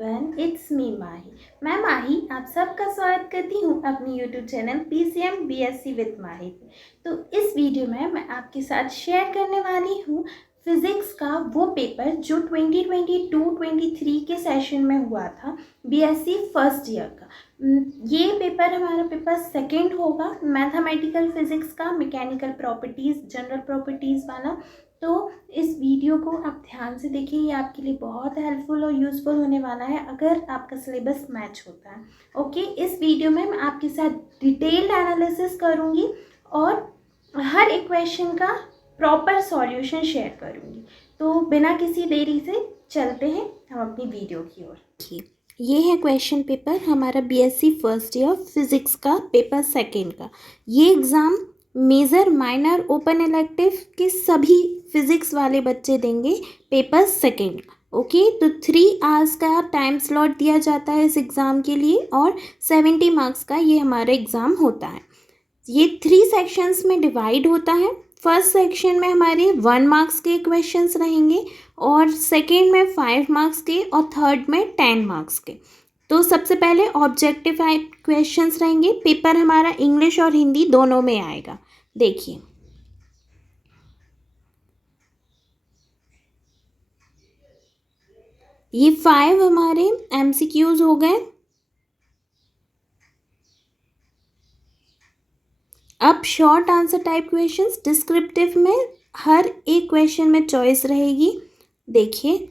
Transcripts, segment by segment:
Everyone, it's me माही। मैं माही आप सबका स्वागत करती हूँ अपनी YouTube channel PCM BSc with Mahi पे। तो इस वीडियो में मैं आपके साथ शेयर करने वाली हूँ फिज़िक्स का वो पेपर जो 2022-23 के सेशन में हुआ था BSc फर्स्ट ईयर का। ये पेपर हमारा पेपर सेकेंड होगा मैथमेटिकल फिज़िक्स का, मैकेनिकल प्रॉपर्टीज़, जनरल प्रॉपर्टीज़ वाला। तो इस वीडियो को आप ध्यान से देखिए, ये आपके लिए बहुत हेल्पफुल और यूज़फुल होने वाला है अगर आपका सिलेबस मैच होता है। ओके, इस वीडियो में मैं आपके साथ डिटेल्ड एनालिसिस करूँगी और हर एक क्वेश्चन का प्रॉपर सॉल्यूशन शेयर करूँगी। तो बिना किसी देरी से चलते हैं हम अपनी वीडियो की ओर। ये है क्वेश्चन पेपर हमारा BSc फर्स्ट ईयर फिज़िक्स का पेपर सेकेंड का। ये exam major, minor, open elective के सभी फिज़िक्स वाले बच्चे देंगे पेपर सेकेंड। ओके, तो 3 आवर्स का टाइम स्लॉट दिया जाता है इस एग्ज़ाम के लिए और 70 मार्क्स का ये हमारा एग्ज़ाम होता है। ये 3 सेक्शंस में डिवाइड होता है। फर्स्ट सेक्शन में हमारे 1 मार्क्स के क्वेश्चंस रहेंगे और सेकेंड में 5 मार्क्स के और थर्ड में 10 मार्क्स के। तो सबसे पहले ऑब्जेक्टिव क्वेश्चंस रहेंगे। पेपर हमारा इंग्लिश और हिंदी दोनों में आएगा। देखिए, ये 5 हमारे MCQs हो गए। अब short answer type questions, descriptive में हर एक क्वेश्चन में चॉइस रहेगी। देखिए,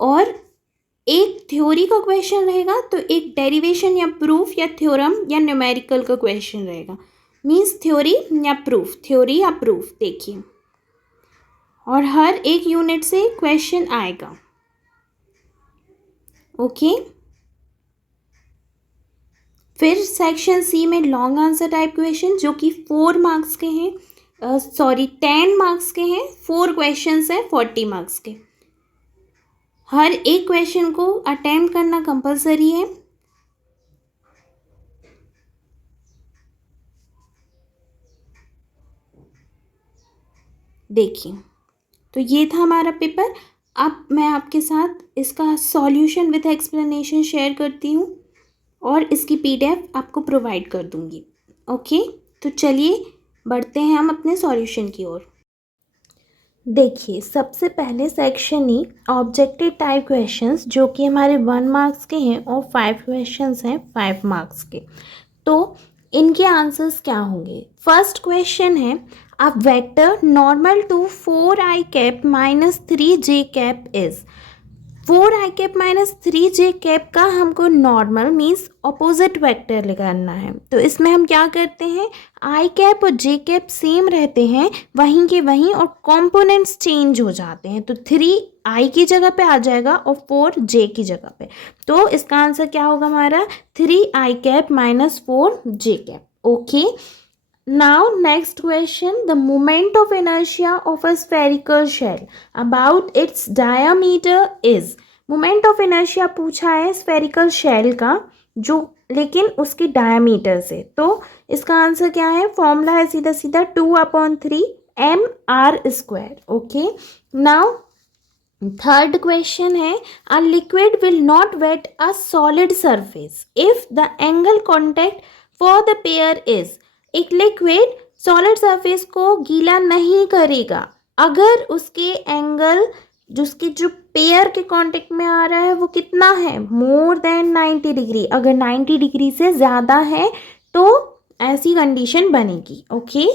और एक थ्योरी का क्वेश्चन रहेगा तो एक डेरिवेशन या प्रूफ या थ्योरम या न्यूमेरिकल का क्वेश्चन रहेगा। मीन्स थ्योरी या प्रूफ। देखिए, और हर एक यूनिट से क्वेश्चन आएगा। ओके, फिर सेक्शन सी में लॉन्ग आंसर टाइप क्वेश्चन जो कि 4 मार्क्स के हैं, 10 मार्क्स के हैं। 4 क्वेश्चंस हैं 40 मार्क्स के। हर एक क्वेश्चन को अटेम्प्ट करना कंपलसरी है। देखिए, तो ये था हमारा पेपर। अब मैं आपके साथ इसका सॉल्यूशन विद एक्सप्लेनेशन शेयर करती हूँ और इसकी PDF आपको प्रोवाइड कर दूँगी। ओके, तो चलिए बढ़ते हैं हम अपने सॉल्यूशन की ओर। देखिए, सबसे पहले section E objective type questions जो कि हमारे 1 मार्क्स के हैं और 5 क्वेश्चंस हैं 5 मार्क्स के। तो इनके आंसर्स क्या होंगे? फर्स्ट क्वेश्चन है, a vector normal to 4i cap minus 3j cap इज। 4i cap minus 3j cap का हमको नॉर्मल मीन्स ऑपोजिट वेक्टर लगाना है। तो इसमें हम क्या करते हैं, i कैप और j कैप सेम रहते हैं वहीं के वहीं और कंपोनेंट्स चेंज हो जाते हैं। तो 3i की जगह पे आ जाएगा और 4j की जगह पे। तो इसका आंसर क्या होगा हमारा, 3i cap minus 4j cap. Okay, now next question, the moment of inertia of a spherical shell about its diameter is। moment of inertia पूछा है spherical shell का, जो लेकिन उसके diameter से। तो इसका आंसर क्या है, फॉर्मूला है सीधा सीधा 2/3 mr²। Okay, now third question है, a liquid will not wet a solid surface if the angle contact for the pair is। एक लिक्विड सॉलिड सरफेस को गीला नहीं करेगा अगर उसके एंगल जो पेयर के कांटेक्ट में आ रहा है वो कितना है, मोर देन 90 डिग्री। अगर 90 डिग्री से ज़्यादा है तो ऐसी कंडीशन बनेगी। ओके,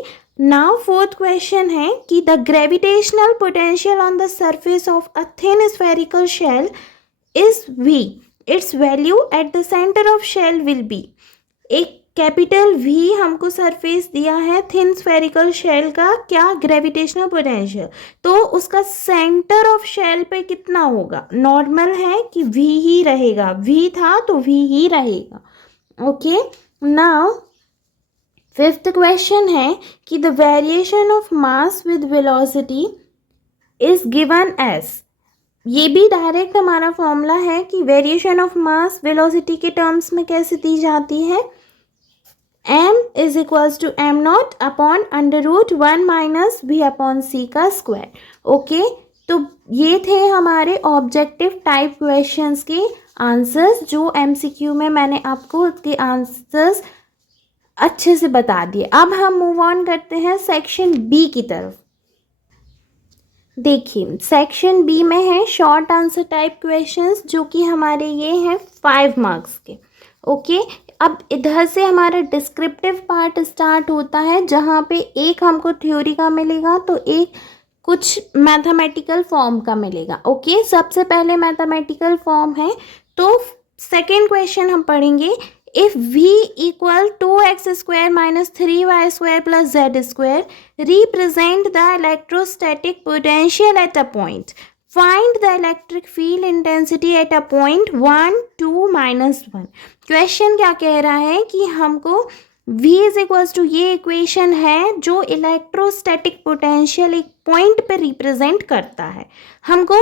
नाउ फोर्थ क्वेश्चन है कि the gravitational potential on the surface of a thin spherical shell is V। Its value at the centre of shell will be. एक कैपिटल V हमको सरफेस दिया है थिन स्फेरिकल शेल का, क्या, gravitational potential. तो उसका सेंटर ऑफ शेल पे कितना होगा, नॉर्मल है कि V ही रहेगा, V था तो V ही रहेगा। ओके, नाउ फिफ्थ क्वेश्चन है कि the variation of mass with velocity is given as. ये भी डायरेक्ट हमारा फॉर्मूला है कि वेरिएशन ऑफ मास वेलोसिटी के टर्म्स में कैसे दी जाती है, m is equals to m0 upon √1 minus v upon c का स्क्वायर। ओके, तो ये थे हमारे ऑब्जेक्टिव टाइप क्वेश्चंस के आंसर्स, जो एमसीक्यू में मैंने आपको उसके आंसर्स अच्छे से बता दिए। अब हम मूव ऑन करते हैं सेक्शन बी की तरफ। देखिए सेक्शन बी में है शॉर्ट आंसर टाइप क्वेश्चंस, जो कि हमारे ये हैं 5 मार्क्स के। ओके, अब इधर से हमारा डिस्क्रिप्टिव पार्ट स्टार्ट होता है, जहाँ पे एक हमको थ्योरी का मिलेगा तो एक कुछ मैथमेटिकल फॉर्म का मिलेगा। ओके, सबसे पहले मैथमेटिकल फॉर्म है, तो सेकेंड क्वेश्चन हम पढ़ेंगे। If v equal 2x square minus 3y square plus z square, represent the electrostatic potential at a point. Find the electric field intensity at a point 1, 2, -1. Question क्या कह रहा है कि हमको v इज इक्वल्स टू, ये equation है जो electrostatic potential एक पॉइंट पे रिप्रेजेंट करता है। हमको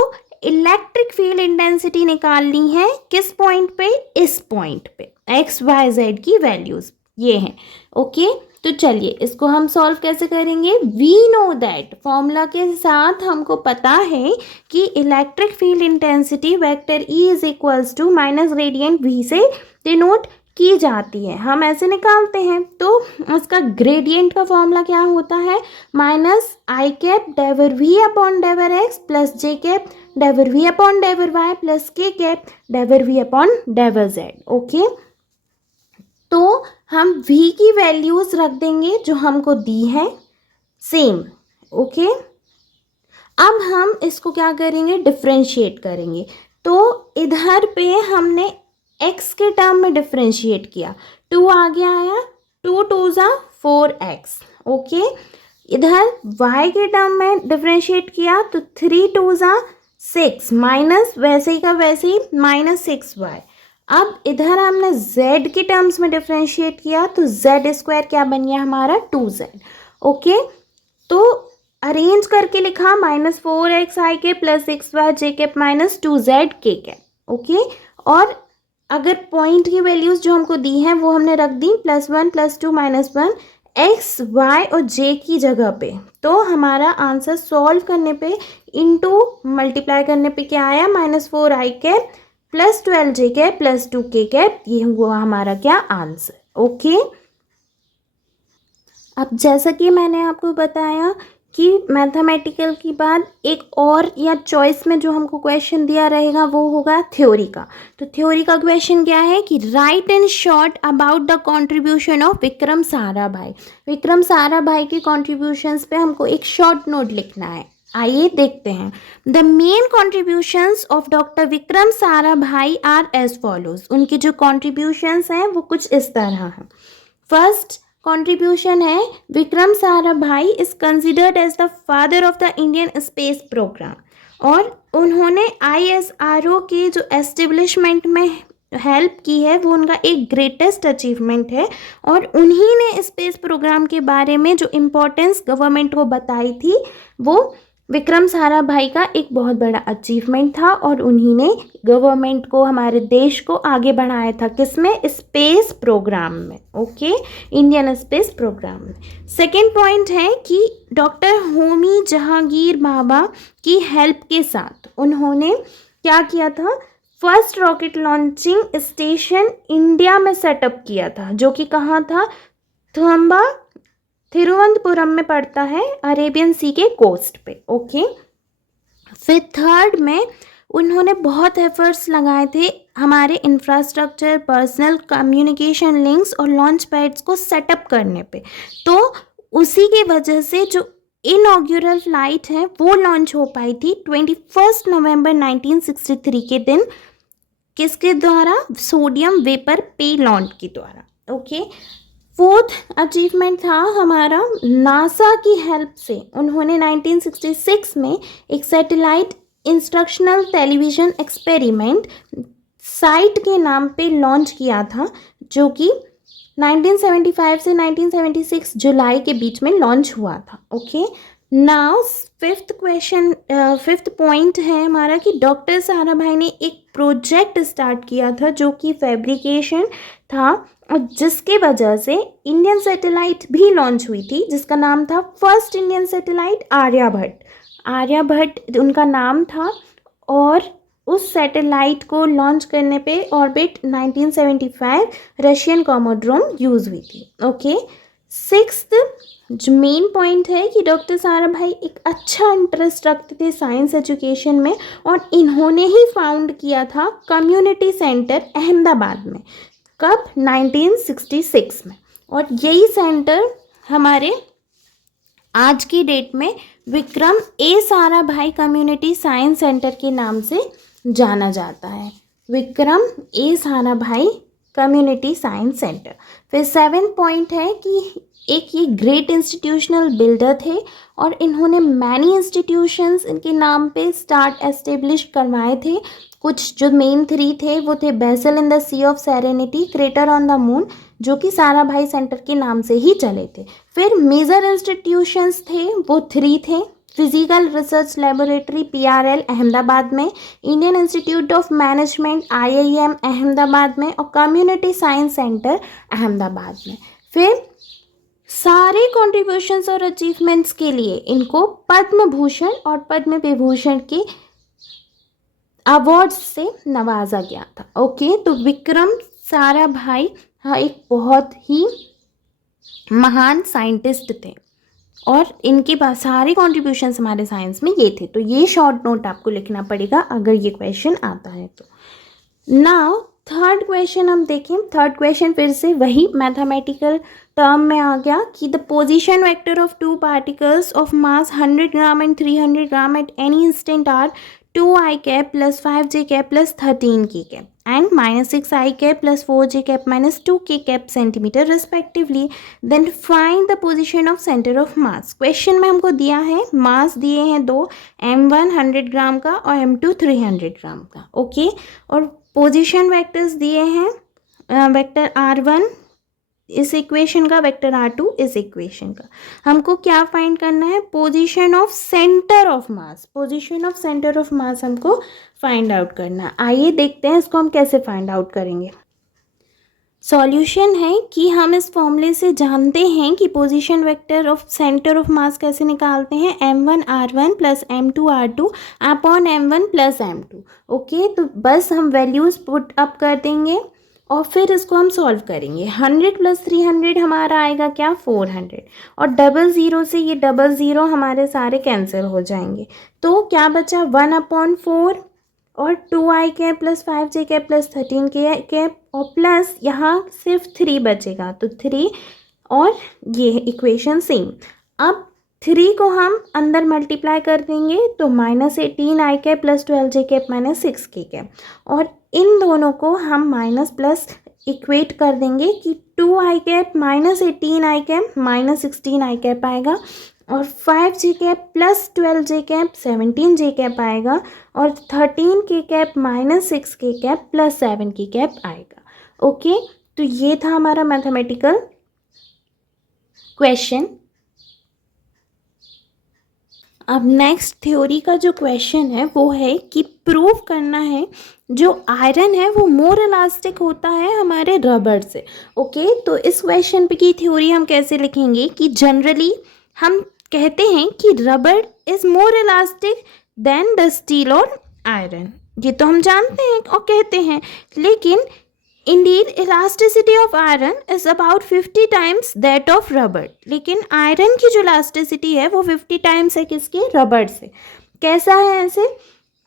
इलेक्ट्रिक फील्ड इंटेंसिटी निकालनी है किस पॉइंट पे, इस पॉइंट पे। एक्स वाई जेड की वैल्यूज ये हैं। ओके, तो चलिए इसको हम सॉल्व कैसे करेंगे। वी नो दैट, फॉर्मूला के साथ हमको पता है कि electric field intensity vector E is equals to minus gradient V से डिनोट की जाती है। हम ऐसे निकालते हैं, तो उसका ग्रेडियंट का फॉर्मूला क्या होता है, minus i cap del v upon डेवर x plus j cap del v upon डेवर y plus k cap del v upon डेवर z. Okay, तो हम v की वैल्यूज रख देंगे जो हमको दी है सेम। ओके, अब हम इसको क्या करेंगे, डिफरेंशिएट करेंगे। तो इधर पे हमने x के टर्म में डिफरेंशिएट किया, 2 आगे आया, 2 2 ज़ा 4x। ओके, इधर y के टर्म में डिफरेंशिएट किया तो 3 2 ज़ा 6, माइनस वैसे ही का वैसे ही -6y। अब इधर हमने z के टर्म्स में डिफरेंशिएट किया तो z स्क्वायर क्या बन गया हमारा 2z। ओके, तो अरेंज करके लिखा -4x आई के प्लस 6y जे कैप -2z के कैप। ओके, और अगर पॉइंट की वैल्यूज जो हमको दी हैं वो हमने रख दी +1 +2 -1 x y और j की जगह पे। तो हमारा आंसर सॉल्व करने पे इनटू मल्टीप्लाई करने पे क्या आया, -4 आई कैप प्लस 12 जे कैप प्लस 2 के कैप, ये हुआ हमारा क्या आंसर। ओके, अब जैसा कि मैंने आपको बताया कि मैथमेटिकल की बाद एक और या चॉइस में जो हमको क्वेश्चन दिया रहेगा वो होगा थ्योरी का। तो थ्योरी का क्वेश्चन क्या है कि right in short about the contribution of Vikram Sarabhai. Vikram Sarabhai के कॉन्ट्रीब्यूशंस पे हमको एक शॉर्ट नोट लिखना है। आइए देखते हैं। The main contributions of doctor Vikram Sarabhai are as follows. उनके जो कॉन्ट्रीब्यूशंस हैं वो कुछ इस तरह हैं। फर्स्ट कॉन्ट्रीब्यूशन है, Vikram Sarabhai is considered as the father of the Indian space programme. और उन्होंने ISRO के जो एस्टेब्लिशमेंट में हेल्प की है वो उनका एक ग्रेटेस्ट अचीवमेंट है। और उन्हीं ने स्पेस प्रोग्राम के बारे में जो इम्पोर्टेंस गवर्नमेंट को बताई थी वो विक्रम साराभाई का एक बहुत बड़ा अचीवमेंट था। और उन्हीं ने गवर्नमेंट को, हमारे देश को आगे बढ़ाया था किसमें, स्पेस प्रोग्राम में। ओके, इंडियन स्पेस प्रोग्राम में। सेकेंड पॉइंट है कि डॉक्टर होमी जहांगीर बाबा की हेल्प के साथ उन्होंने क्या किया था, first rocket launching station India में सेटअप किया था, जो कि कहाँ था, तिरुवनंतपुरम में पड़ता है, अरेबियन सी के कोस्ट पे। ओके, फिर थर्ड में उन्होंने बहुत एफर्ट्स लगाए थे हमारे इंफ्रास्ट्रक्चर, पर्सनल कम्युनिकेशन लिंक्स और लॉन्च पैड्स को सेटअप करने पे। तो उसी की वजह से जो इनॉग्यूरल फ्लाइट है वो लॉन्च हो पाई थी 21 नवंबर 1963 के दिन। किसके द्वारा, सोडियम वेपर पेलॉन्ट के द्वारा। ओके, फोर्थ अचीवमेंट था हमारा नासा की हेल्प से उन्होंने 1966 में एक satellite instructional television experiment site के नाम पे लॉन्च किया था, जो कि 1975 से 1976 जुलाई के बीच में लॉन्च हुआ था। ओके, नाउ फिफ्थ पॉइंट है हमारा कि डॉक्टर साराभाई ने एक प्रोजेक्ट स्टार्ट किया था जो कि फैब्रिकेशन था, और जिसके वजह से इंडियन सैटेलाइट भी लॉन्च हुई थी, जिसका नाम था first Indian satellite Aryabhata. Aryabhata उनका नाम था, और उस सैटेलाइट को लॉन्च करने पे ऑर्बिट 1975 रशियन कॉमोड्रोम यूज़ हुई थी। ओके, सिक्स्थ जो मेन पॉइंट है कि डॉक्टर साराभाई एक अच्छा इंटरेस्ट रखते थे साइंस एजुकेशन में, और इन्होंने ही फाउंड किया था कम्युनिटी सेंटर अहमदाबाद में। कब? 1966 में। और यही सेंटर हमारे आज की डेट में विक्रम ए साराभाई कम्युनिटी साइंस सेंटर के नाम से जाना जाता है। विक्रम ए साराभाई कम्युनिटी साइंस सेंटर। फिर 7 पॉइंट है कि एक ये ग्रेट इंस्टीट्यूशनल बिल्डर थे, और इन्होंने मैनी इंस्टीट्यूशंस इनके नाम पे एस्टेब्लिश करवाए थे। कुछ जो मेन 3 थे वो थे based in the sea of serenity, crater on the moon, जो कि साराभाई सेंटर के नाम से ही चले थे। फिर मेजर इंस्टीट्यूशंस थे वो 3 थे। Physical research laboratory PRL Ahmedabad में, Indian institute of management IIM Ahmedabad में, और कम्युनिटी साइंस सेंटर अहमदाबाद में। फिर सारे कॉन्ट्रीब्यूशंस और अचीवमेंट्स के लिए इनको पद्म भूषण और पद्म विभूषण के अवार्ड्स से नवाजा गया था। ओके, तो विक्रम साराभाई एक बहुत ही महान साइंटिस्ट थे, और इनके पास सारे कॉन्ट्रीब्यूशंस हमारे साइंस में ये थे। तो ये शॉर्ट नोट आपको लिखना पड़ेगा अगर ये क्वेश्चन आता है तो। नाउ थर्ड क्वेश्चन हम देखें। थर्ड क्वेश्चन फिर से वही मैथमेटिकल टर्म में आ गया कि the position vector of 2 particles of mass 100 gram and 300 gram at any instant are 2i cap plus 5j cap plus 13k cap and minus 6i cap plus 4j cap minus 2k cap centimeter respectively. Then find the position of center of mass. Question में हमको दिया है मास दिए हैं 2, m1 100 ग्राम का और m2 300 ग्राम का। Okay, और पोजीशन वेक्टर्स दिए हैं वेक्टर r1 इस इक्वेशन का, वेक्टर r2 इस इक्वेशन का। हमको क्या फाइंड करना है? Position of centre of mass. Position of centre of mass हमको फाइंड आउट करना है। आइए देखते हैं इसको हम कैसे फाइंड आउट करेंगे। सॉल्यूशन है कि हम इस फॉर्मूले से जानते हैं कि position vector of centre of mass कैसे निकालते हैं, m1 r1 plus m2 r2 upon m1 plus m2। Okay, तो बस हम वैल्यूज़ पुट अप कर देंगे और फिर इसको हम सॉल्व करेंगे। 100 प्लस 300 हमारा आएगा क्या? 400, और 00 से ये 00 हमारे सारे कैंसिल हो जाएंगे। तो क्या बचा? 1/4 और 2i cap plus 5j cap plus 13k cap, और प्लस यहाँ सिर्फ 3 बचेगा, तो 3 और ये इक्वेशन सेम। अब 3 को हम अंदर मल्टीप्लाई कर देंगे तो -18i cap plus 12j cap minus 6k cap, और इन दोनों को हम माइनस प्लस इक्वेट कर देंगे कि 2i cap minus 18i cap minus 16i cap आएगा, और 5j cap plus 12j cap 17j cap आएगा, और 13k cap minus 6k cap plus 7k cap आएगा। ओके, तो ये था हमारा मैथमेटिकल क्वेश्चन। अब नेक्स्ट थ्योरी का जो क्वेश्चन है वो है कि प्रूव करना है जो आयरन है वो मोर इलास्टिक होता है हमारे रबर से। ओके, तो इस क्वेश्चन पे की थ्योरी हम कैसे लिखेंगे कि जनरली हम कहते हैं कि rubber is more elastic than the steel और आयरन, ये तो हम जानते हैं और कहते हैं, लेकिन indeed elasticity of iron is about 50 times that of rubber. लेकिन आयरन की जो इलास्टिसिटी है वो 50 टाइम्स है किसके? रबर से। कैसा है ऐसे?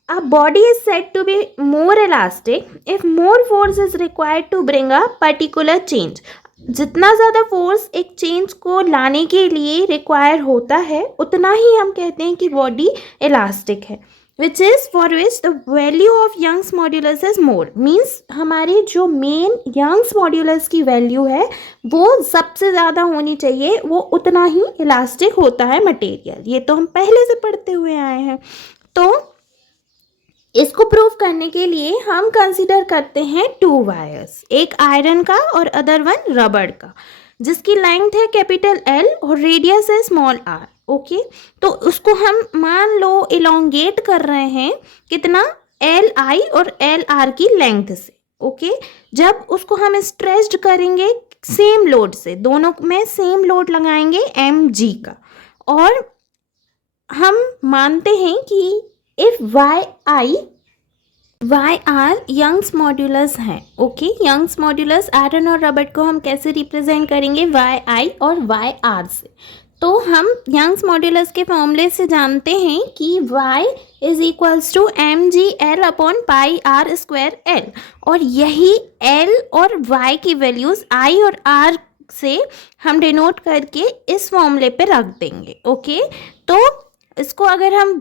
A body is said to be more elastic if more force is required to bring a particular change. जितना ज़्यादा फोर्स एक चेंज को लाने के लिए रिक्वायर होता है उतना ही हम कहते हैं कि बॉडी इलास्टिक है। Which is for which the value of Young's modulus is more, means हमारी जो मेन यंग्स मॉड्यूलस की वैल्यू है वो सबसे ज़्यादा होनी चाहिए, वो उतना ही इलास्टिक होता है मटेरियल। ये तो हम पहले से पढ़ते हुए आए हैं। तो इसको प्रूव करने के लिए हम कंसिडर करते हैं 2 वायर्स, एक आयरन का और अदर वन रबर का, जिसकी लेंथ है कैपिटल L और रेडियस है स्मॉल r। ओके, तो उसको हम मान लो इलोंगेट कर रहे हैं कितना? Li और Lr की लेंथ से। ओके, जब उसको हम स्ट्रेच्ड करेंगे सेम लोड से, दोनों में सेम लोड लगाएंगे mg का, और हम मानते हैं कि if Y R Young's modulus हैं, ओके। यंग्स मॉड्यूलस आयरन और रबर को हम कैसे रिप्रेजेंट करेंगे, वाई आई और वाई आर से। तो हम यंग्स मॉड्यूलस के फॉर्मूले से जानते हैं कि y is equals to mg/l upon pi are square L, और यही l और y की वैल्यूज़ i और r से हम डिनोट करके इस फॉर्मूले पे रख देंगे, ओके। तो इसको अगर हम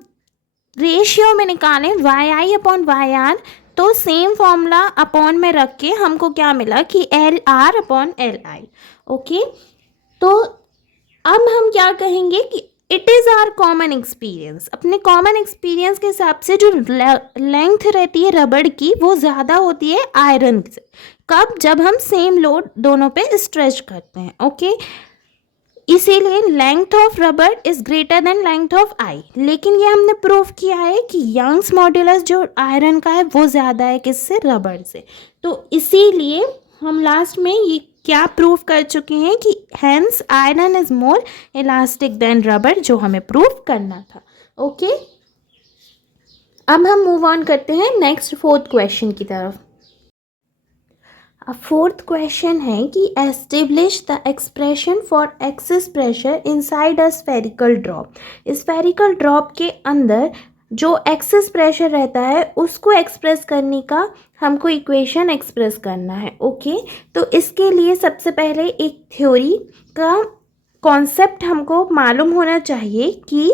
रेशियो में निकालें Y I upon Y R, तो सेम फॉर्मूला अपॉन में रख के हमको क्या मिला कि L R upon L I, okay. तो अब हम क्या कहेंगे कि it is our common experience. अपने कॉमन एक्सपीरियंस के हिसाब से जो लेंथ रहती है रबड़ की वो ज़्यादा होती है आयरन से। कब? जब हम सेम लोड दोनों पे स्ट्रेच करते हैं, ओके। इसीलिए length of rubber is greater than length of i. लेकिन ये हमने प्रूव किया है कि यंग्स मॉड्यूलस जो आयरन का है वो ज़्यादा है किससे? रबर से। तो इसीलिए हम लास्ट में ये क्या प्रूव कर चुके हैं कि hence iron is more elastic than rubber, जो हमें प्रूव करना था, ओके। अब हम मूव ऑन करते हैं नेक्स्ट फोर्थ क्वेश्चन की तरफ। अब फोर्थ क्वेश्चन है कि establish the expression for excess pressure inside a spherical drop. Spherical drop के अंदर जो एक्सेस प्रेशर रहता है उसको एक्सप्रेस करने का हमको इक्वेशन एक्सप्रेस करना है, ओके। तो इसके लिए सबसे पहले एक थ्योरी का कॉन्सेप्ट हमको मालूम होना चाहिए कि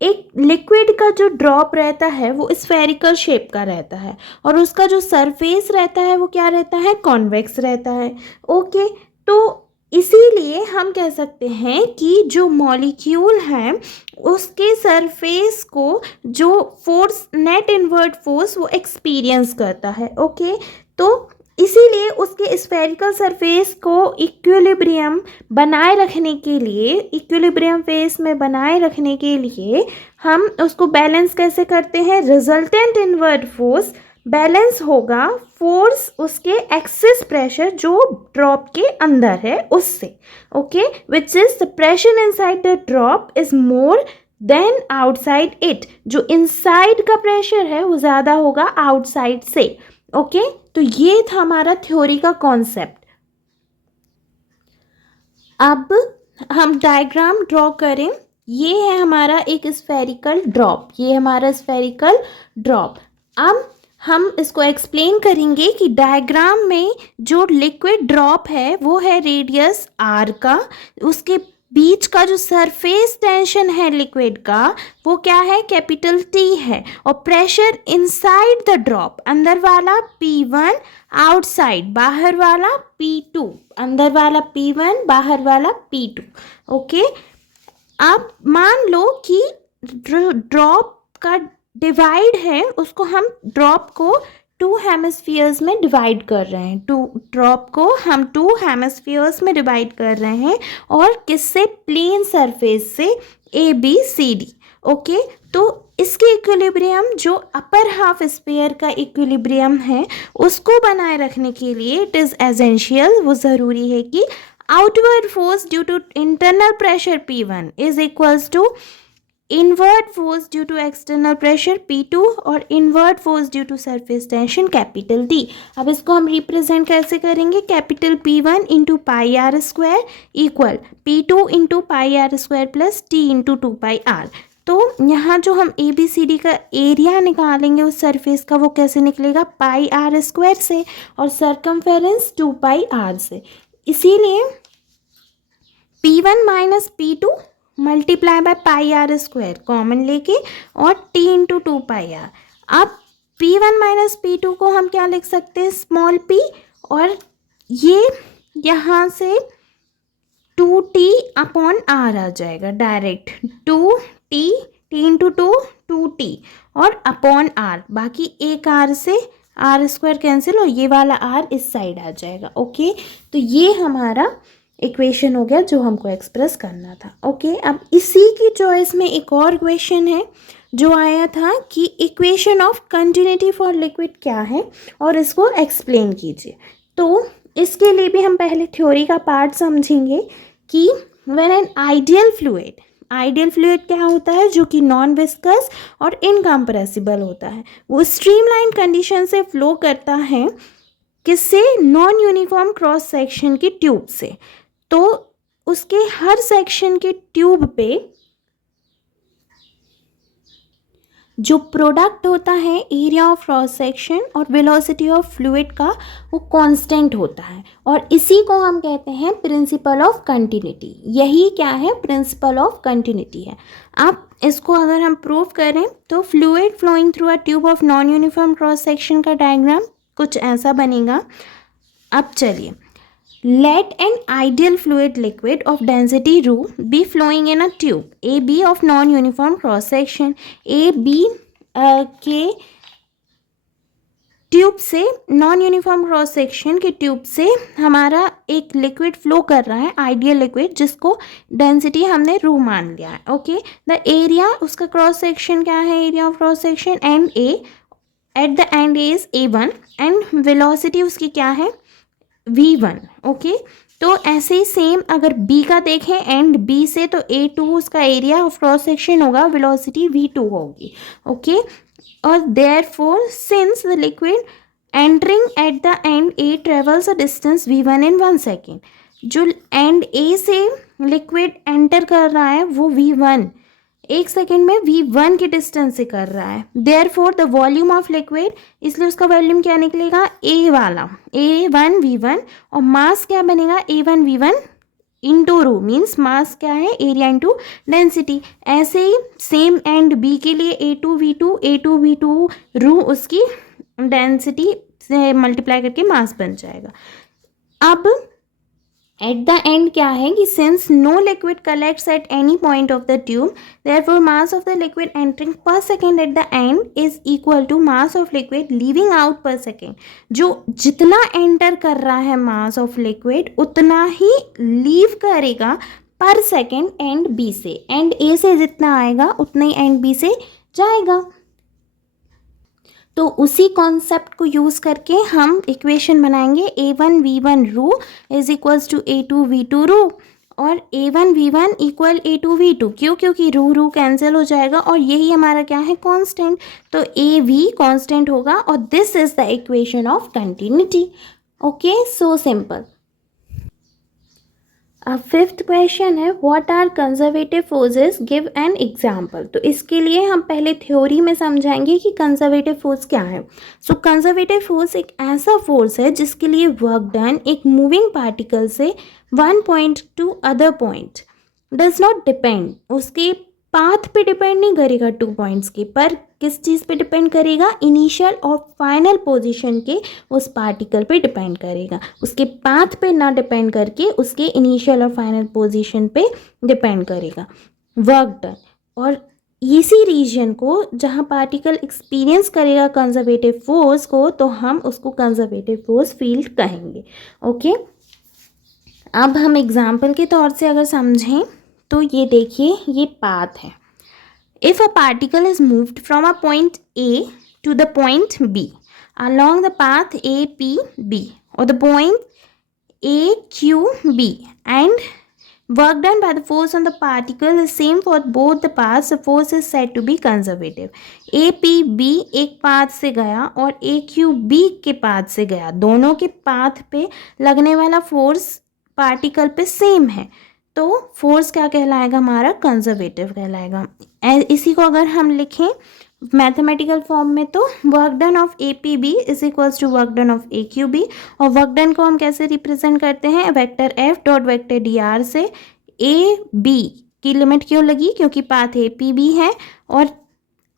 एक लिक्विड का जो ड्रॉप रहता है वो स्फेरिकल शेप का रहता है, और उसका जो सरफेस रहता है वो क्या रहता है? कॉन्वेक्स रहता है, ओके। तो इसीलिए हम कह सकते हैं कि जो मॉलिक्यूल है उसके सरफेस को जो फोर्स, नेट इनवर्ट फोर्स, वो एक्सपीरियंस करता है, ओके। तो इसीलिए उसके स्फेरिकल सरफेस को इक्विलिब्रियम बनाए रखने के लिए, इक्विलिब्रियम फेस में बनाए रखने के लिए हम उसको बैलेंस कैसे करते हैं? रिजल्टेंट इनवर्ट फोर्स बैलेंस होगा फोर्स उसके एक्सेस प्रेशर जो ड्रॉप के अंदर है उससे, okay. Which is the pressure inside the drop is more than outside it. जो इनसाइड का प्रेशर है वो ज़्यादा होगा आउटसाइड से, ओके। तो ये था हमारा थ्योरी का कॉन्सेप्ट। अब हम डायग्राम ड्रॉ करें। ये है हमारा एक स्फेरिकल ड्रॉप, ये हमारा स्फेरिकल ड्रॉप। अब हम इसको एक्सप्लेन करेंगे कि डायग्राम में जो लिक्विड ड्रॉप है वो है रेडियस आर का, उसके बीच का जो सरफेस टेंशन है लिक्विड का वो क्या है? कैपिटल टी है, और प्रेशर इनसाइड द ड्रॉप, अंदर वाला P1, आउटसाइड बाहर वाला P2, अंदर वाला P1, बाहर वाला P2, ओके। अब मान लो कि ड्रॉप का डिवाइड है, उसको हम ड्रॉप को 2 हेमिस्फीयर्स में डिवाइड कर रहे हैं, ड्रॉप को हम 2 हेमिस्फीयर्स में डिवाइड कर रहे हैं, और किससे? प्लेन सरफेस से ABCD, ओके। तो इसके इक्विलिब्रियम जो अपर हाफ स्फीयर का इक्विलिब्रियम है उसको बनाए रखने के लिए इट इज़ एसेंशियल, वो ज़रूरी है कि outward force due to internal pressure P1 is equals to inward force due to external pressure P2 और inward force due to surface tension capital D। अब इसको हम रिप्रेजेंट कैसे करेंगे? Capital P1 into pi are square equal P2 into pi are square plus T into 2 pi R. तो यहाँ जो हम ABCD का एरिया निकालेंगे उस सरफेस का वो कैसे निकलेगा? पाई आर स्क्वायर से, और सरकमफेरेंस 2 पाई आर से। इसीलिए P1 minus P2 multiply by pi are square common लेके, और T इंटू 2 पाई आर। अब P1 माइनस P2 को हम क्या लिख सकते हैं? स्मॉल p, और ये यहाँ से 2T अपॉन आर आ जाएगा direct, 2T, T into 2, 2T और अपॉन आर, बाकी एक आर से आर स्क्वायर कैंसिल, और ये वाला आर इस साइड आ जाएगा, ओके। तो ये हमारा इक्वेशन हो गया जो हमको एक्सप्रेस करना था, ओके। अब इसी की चॉइस में एक और क्वेश्चन है जो आया था कि equation of continuity for liquid क्या है, और इसको एक्सप्लेन कीजिए। तो इसके लिए भी हम पहले थ्योरी का पार्ट समझेंगे कि when an ideal fluid, ideal fluid क्या होता है, जो कि नॉन विस्कस और इनकम्प्रेसिबल होता है। वो स्ट्रीमलाइन कंडीशन से फ्लो करता है, किससे, नॉन यूनिफॉर्म क्रॉस सेक्शन की ट्यूब से। तो उसके हर सेक्शन के ट्यूब पे जो प्रोडक्ट होता है एरिया ऑफ क्रॉस सेक्शन और वेलोसिटी ऑफ फ्लूइड का, वो कांस्टेंट होता है, और इसी को हम कहते हैं प्रिंसिपल ऑफ कंटिन्यूटी। यही क्या है, प्रिंसिपल ऑफ कंटिन्यूटी है। अब इसको अगर हम प्रूव करें तो fluid flowing through a tube of non uniform cross section का डायग्राम कुछ ऐसा बनेगा। अब चलिए, let an ideal fluid liquid of density ρ be flowing in a tube AB of non-uniform cross section। AB के ट्यूब से, नॉन यूनिफॉर्म क्रॉस सेक्शन के tube से हमारा एक लिक्विड फ्लो कर रहा है, आइडियल लिक्विड, जिसको डेंसिटी हमने ρ मान लिया है। ओके, द एरिया, उसका क्रॉस सेक्शन क्या है, area of cross section and A, eight the and A is A1 and velocity उसकी क्या है, V1। ओके, तो ऐसे ही सेम अगर B का देखें एंड B से, तो A2 उसका एरिया ऑफ क्रॉस सेक्शन होगा, वेलोसिटी V2 होगी। ओके, और therefore since the liquid entering eight the and A travels a distance V1 in 1 second, जो एंड A से लिक्विड एंटर कर रहा है वो V1 1 सेकेंड में V1 के डिस्टेंस से कर रहा है। Therefore the volume of liquid, इसलिए उसका वॉल्यूम क्या निकलेगा, A वाला, A1 V1, और मास क्या बनेगा, A1 V1 इंटू रू, मीन्स मास क्या है, एरिया इंटू डेंसिटी। ऐसे ही सेम एंड B के लिए A2 V2 रू उसकी डेंसिटी से मल्टीप्लाई करके मास बन जाएगा। अब एट द एंड क्या है कि since no liquid collects at any point of the tube, therefore mass of the liquid entering per second at the end is equal to mass of liquid leaving out per second. जो जितना enter कर रहा है मास of liquid, उतना ही leave करेगा पर second and B से, and ए से जितना आएगा उतना ही एंड बी से जाएगा। तो उसी कॉन्सेप्ट को यूज़ करके हम इक्वेशन बनाएंगे, A1 V1 रू is equals to A2 V2 रू, और A1 V1 equal A2 V2। क्यों, क्योंकि रू कैंसिल हो जाएगा, और यही हमारा क्या है, कांस्टेंट, तो AV कांस्टेंट होगा, और this is the equation of continuity. Okay, so simple. अब फिफ्थ क्वेश्चन है, what are conservative forces, give an example. तो इसके लिए हम पहले थ्योरी में समझाएंगे कि कंजर्वेटिव फोर्स क्या है। सो कंजर्वेटिव फोर्स एक ऐसा फोर्स है जिसके लिए वर्क डन एक मूविंग पार्टिकल से one point two other point does not depend, उसके पाथ पे डिपेंड नहीं करेगा 2 पॉइंट्स के, पर किस चीज़ पे डिपेंड करेगा, इनिशियल और फाइनल पोजीशन के उस पार्टिकल पे डिपेंड करेगा, उसके पाथ पे ना डिपेंड करके उसके इनिशियल और फाइनल पोजीशन पे डिपेंड करेगा वर्क डन। और इसी रीजन को जहाँ पार्टिकल एक्सपीरियंस करेगा कंजर्वेटिव फोर्स को, तो हम उसको कंजर्वेटिव फोर्स फील्ड कहेंगे। ओके, अब हम एग्जाम्पल के तौर से अगर समझें तो ये देखिए, ये पाथ है। If a particle is moved from a point A to the point B along the path APB or the point AQB and work done by the force on the particle is same for both the paths, the force is said to be conservative। APB एक path से गया और AQB के path से गया, दोनों के path पे लगने वाला फोर्स पार्टिकल पे सेम है, तो फोर्स क्या कहलाएगा, हमारा कंजर्वेटिव कहलाएगा। इसी को अगर हम लिखें मैथमेटिकल फॉर्म में, तो work done of APB is equals to work done of AQB, और वर्क डन को हम कैसे रिप्रेजेंट करते हैं, vector F dot vector DR से। AB की लिमिट क्यों लगी, क्योंकि पाथ APB है, और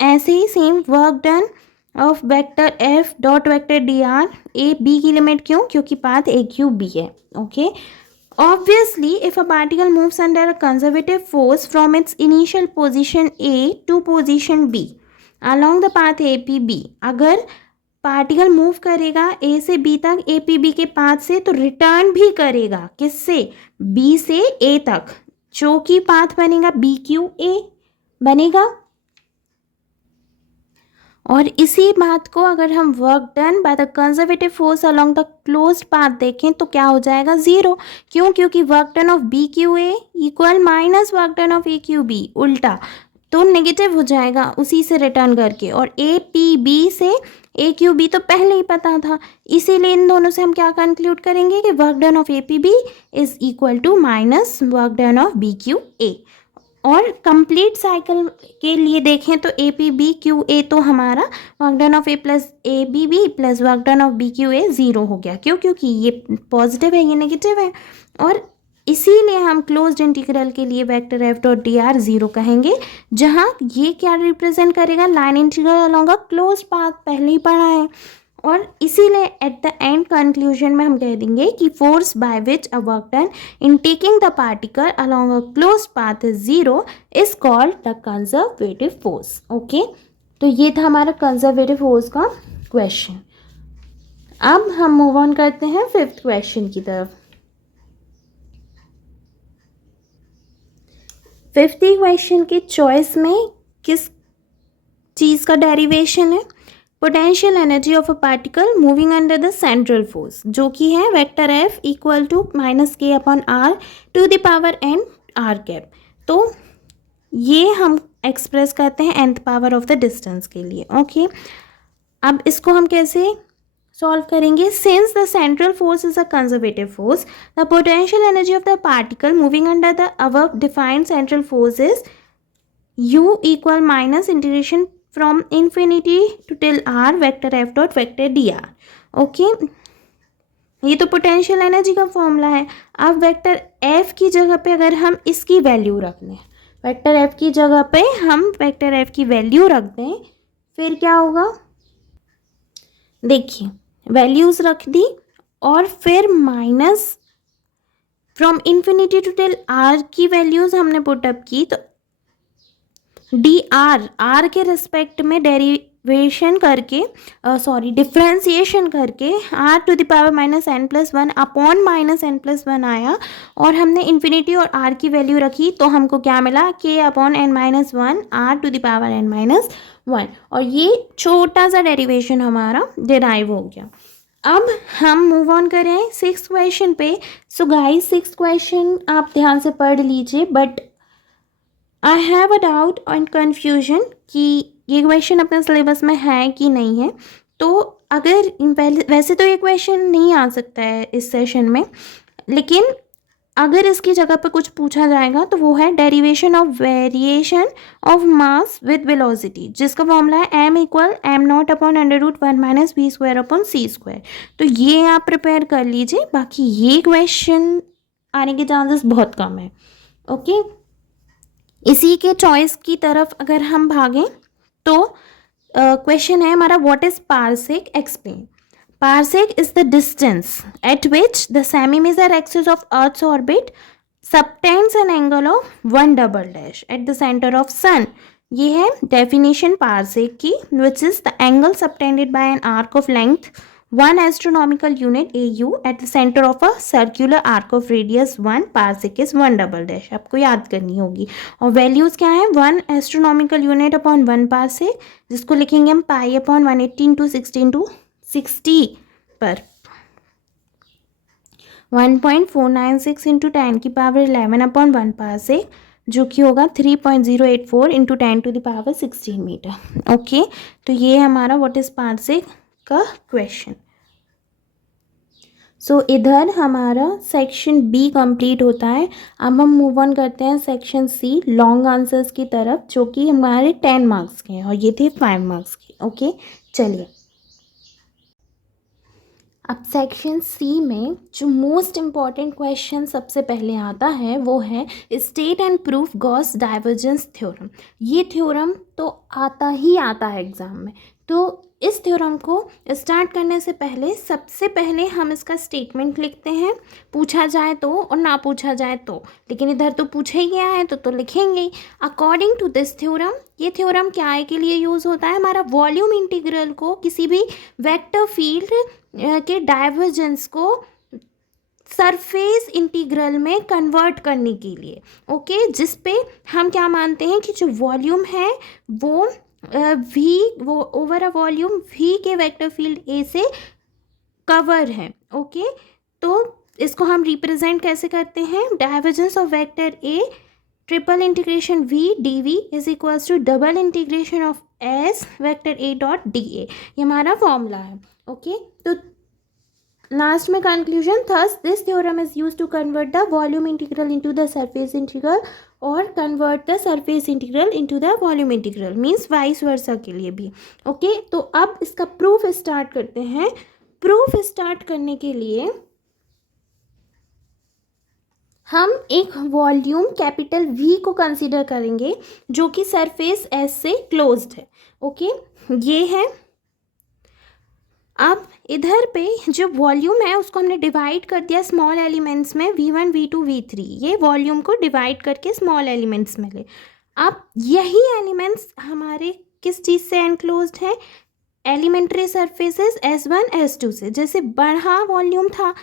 ऐसे ही same work done of vector F dot vector DR AB की लिमिट क्यों, क्योंकि पाथ AQB है। Okay, obviously if a particle moves under a conservative force from its initial position A to position B along the path APB, अगर particle move करेगा A से B तक APB के path से, तो रिटर्न भी करेगा किससे, B से A तक, जो कि पाथ बनेगा BQA बनेगा। और इसी बात को अगर हम work done by the conservative force along the closed path देखें तो क्या हो जाएगा 0। क्यों? क्योंकि work done of B Q A equal minus work done of A Q B, उल्टा तो नेगेटिव हो जाएगा उसी से रिटर्न करके, और ए पी बी से ए क्यू बी तो पहले ही पता था, इसीलिए इन दोनों से हम क्या कंक्लूड करेंगे कि work done of A P B is equal to minus work done of B Q A. और कंप्लीट साइकिल के लिए देखें तो A P B Q A तो हमारा work done of A plus A B B plus work done of B Q A 0 हो गया। क्यों? क्योंकि ये पॉजिटिव है, ये नेगेटिव है, और इसीलिए हम क्लोज्ड इंटीग्रल के लिए vector F dot D R 0 कहेंगे, जहाँ ये क्या रिप्रेजेंट करेगा, line integral along a close path, पहले ही पढ़ा है। और इसीलिए एट द एंड कंक्लूजन में हम कह देंगे कि force by which a work done in taking the particle along a close path is 0 is called the conservative force. Okay, तो ये था हमारा कंजर्वेटिव फोर्स का क्वेश्चन। अब हम मूव ऑन करते हैं 5th क्वेश्चन की तरफ। 5th क्वेश्चन की चॉइस में किस चीज़ का डेरिवेशन है? Potential energy of a particle moving under the central force, जो कि है vector F equal to minus k upon r to the power n r cap. तो ये हम एक्सप्रेस करते हैं nth power of the distance के लिए। ओके, अब इसको हम कैसे सॉल्व करेंगे? Since the central force is a conservative force, the potential energy of the particle moving under the above defined central force is u equal minus integration from infinity to till R vector F dot vector D R. Okay, ये तो potential energy का formula है। अब vector F की जगह पे अगर हम इसकी वैल्यू रख दें, वेक्टर एफ की जगह पे हम वेक्टर एफ की वैल्यू रख दें, फिर क्या होगा? देखिए, वैल्यूज़ रख दी और फिर minus from infinity to till R की वैल्यूज़ हमने पुटअप की, तो डी आर के रिस्पेक्ट में डेरिवेशन करके डिफ्रेंसिएशन करके R to the power minus N plus 1 upon minus N plus 1 आया, और हमने इन्फिनिटी और आर की वैल्यू रखी तो हमको क्या मिला? K upon N minus 1 R to the power N minus 1, और ये छोटा सा डेरिवेशन हमारा डिराइव हो गया। अब हम मूव ऑन करें 6th क्वेश्चन पे। सो गाइस, 6th क्वेश्चन आप ध्यान से पढ़ लीजिए, but I have a doubt and confusion कि ये क्वेश्चन अपने सिलेबस में है कि नहीं है। तो अगर पहले, वैसे तो ये क्वेश्चन नहीं आ सकता है इस सेशन में, लेकिन अगर इसकी जगह पे कुछ पूछा जाएगा तो वो है derivation of variation of mass with velocity, जिसका फॉर्मूला है m equal m0 upon √1 minus v square upon c square. तो ये आप प्रिपेयर कर लीजिए, बाकी ये क्वेश्चन आने के चांसेस बहुत कम है। ओके, इसी के चॉइस की तरफ अगर हम भागें तो क्वेश्चन है हमारा, what is parsec? Explain. Parsec is the distance at which the semi-major axis of Earth's orbit subtends an angle of 1 double dash at the center of Sun. ये है definition parsec की, which is the angle subtended by an arc of length 1 astronomical unit AU at the center of a circular arc of radius 1 parsec is 1 double dash। आपको याद करनी होगी। और values क्या है? 1 astronomical unit upon 1 parsec, जिसको लिखेंगे हम पाई अपॉन 180 इंटू 16 इंटू 60 पर 1.496 इंटू 10 की पावर 11 अपॉन 1 पार्सेक, जो कि होगा 3.084 into 10 to the power 16 metre. Okay, तो ये हमारा व्हाट इज पार्सेक का क्वेश्चन। सो इधर हमारा सेक्शन बी कंप्लीट होता है। अब हम मूव ऑन करते हैं सेक्शन सी, लॉन्ग आंसर्स की तरफ, जो कि हमारे 10 मार्क्स के हैं और ये थे 5 मार्क्स के। ओके, चलिए अब सेक्शन सी में जो मोस्ट इम्पॉर्टेंट क्वेश्चन सबसे पहले आता है वो है state and proof Gauss divergence theorem. ये थ्योरम तो आता ही आता है एग्ज़ाम में। तो इस थ्योरम को स्टार्ट करने से पहले सबसे पहले हम इसका स्टेटमेंट लिखते हैं, पूछा जाए तो और ना पूछा जाए तो, लेकिन इधर तो पूछा ही गया है तो लिखेंगे ही। अकॉर्डिंग टू दिस थ्योरम, ये थ्योरम क्या है के लिए यूज़ होता है? हमारा वॉल्यूम इंटीग्रल को किसी भी वेक्टर फील्ड के डाइवर्जेंस को सरफेस इंटीग्रल में कन्वर्ट करने के लिए। ओके, जिस पे हम क्या मानते हैं कि जो वॉल्यूम है वो वी वो ओवर अ वॉल्यूम वी के वेक्टर फील्ड ए से कवर है। ओके, तो इसको हम रिप्रेजेंट कैसे करते हैं? Divergence of vector a triple integration v d v is equals to double integration of s vector a dot d a, ये हमारा फॉर्मूला है। ओके, तो लास्ट में conclusion, thus this theorem is use to convert the volume integral into the surface integral और convert the surface integral into the volume integral, means vice versa के लिए भी। Okay, तो अब इसका प्रूफ स्टार्ट करते हैं। प्रूफ स्टार्ट करने के लिए हम एक वॉल्यूम कैपिटल वी को कंसीडर करेंगे जो कि सरफेस एस से क्लोज्ड है। ओके, ये है। अब इधर पे जो वॉल्यूम है उसको हमने डिवाइड कर दिया स्मॉल एलिमेंट्स में, v1 v2 v3, ये वॉल्यूम को डिवाइड करके स्मॉल एलिमेंट्स में ले। अब यही एलिमेंट्स हमारे किस चीज़ से एनक्लोज्ड है? एलिमेंट्री सरफेसेस S1 S2 से। जैसे बड़ा वॉल्यूम था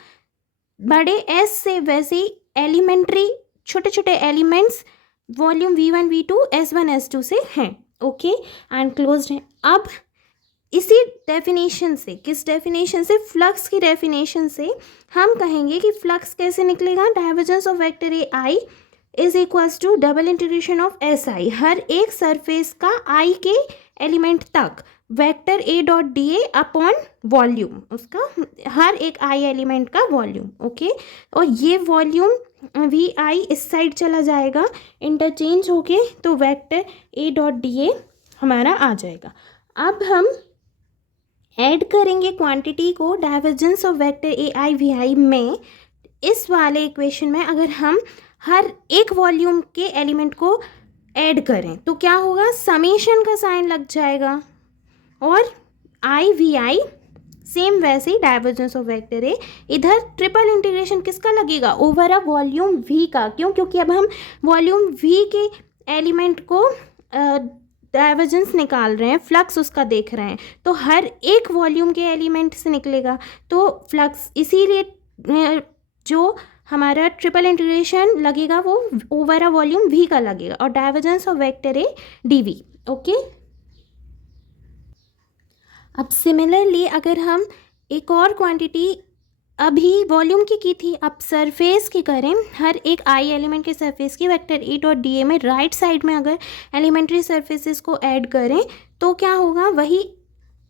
बड़े S से, वैसे ही एलिमेंट्री छोटे छोटे elements volume v1 v2 S1 S2 से हैं। ओके, एनक्लोज्ड हैं। अब इसी डेफिनेशन से, किस डेफिनेशन से? फ्लक्स की डेफिनेशन से हम कहेंगे कि फ्लक्स कैसे निकलेगा? Divergence of vector a i is equals to double integration of s i, हर एक सरफेस का आई के एलिमेंट तक vector a dot d a upon volume, उसका हर एक आई एलिमेंट का वॉल्यूम। ओके, और ये वॉल्यूम वी आई इस साइड चला जाएगा इंटरचेंज होके, तो vector a dot d a हमारा आ जाएगा। अब हम ऐड करेंगे क्वांटिटी को divergence of vector a i v i में। इस वाले इक्वेशन में अगर हम हर एक वॉल्यूम के एलिमेंट को ऐड करें तो क्या होगा? समेशन का साइन लग जाएगा और आई वी आई सेम वैसे ही डाइवर्जेंस ऑफ वेक्टर ए, इधर ट्रिपल इंटीग्रेशन किसका लगेगा? ओवर अ वॉल्यूम वी का। क्यों? क्योंकि अब हम वॉल्यूम वी के एलिमेंट को डाइवर्जेंस निकाल रहे हैं, फ्लक्स उसका देख रहे हैं, तो हर एक वॉल्यूम के एलिमेंट से निकलेगा तो फ्लक्स, इसीलिए जो हमारा ट्रिपल इंटीग्रेशन लगेगा वो ओवर अ वॉल्यूम वी का लगेगा और divergence of vector A D V. Okay, अब सिमिलरली अगर हम एक और क्वांटिटी अभी वॉल्यूम की थी, अब सरफेस की करें, हर एक आई एलिमेंट के सरफेस की वेक्टर ए डॉट डी ए में राइट साइड में अगर एलिमेंट्री सरफेसेस को ऐड करें तो क्या होगा? वही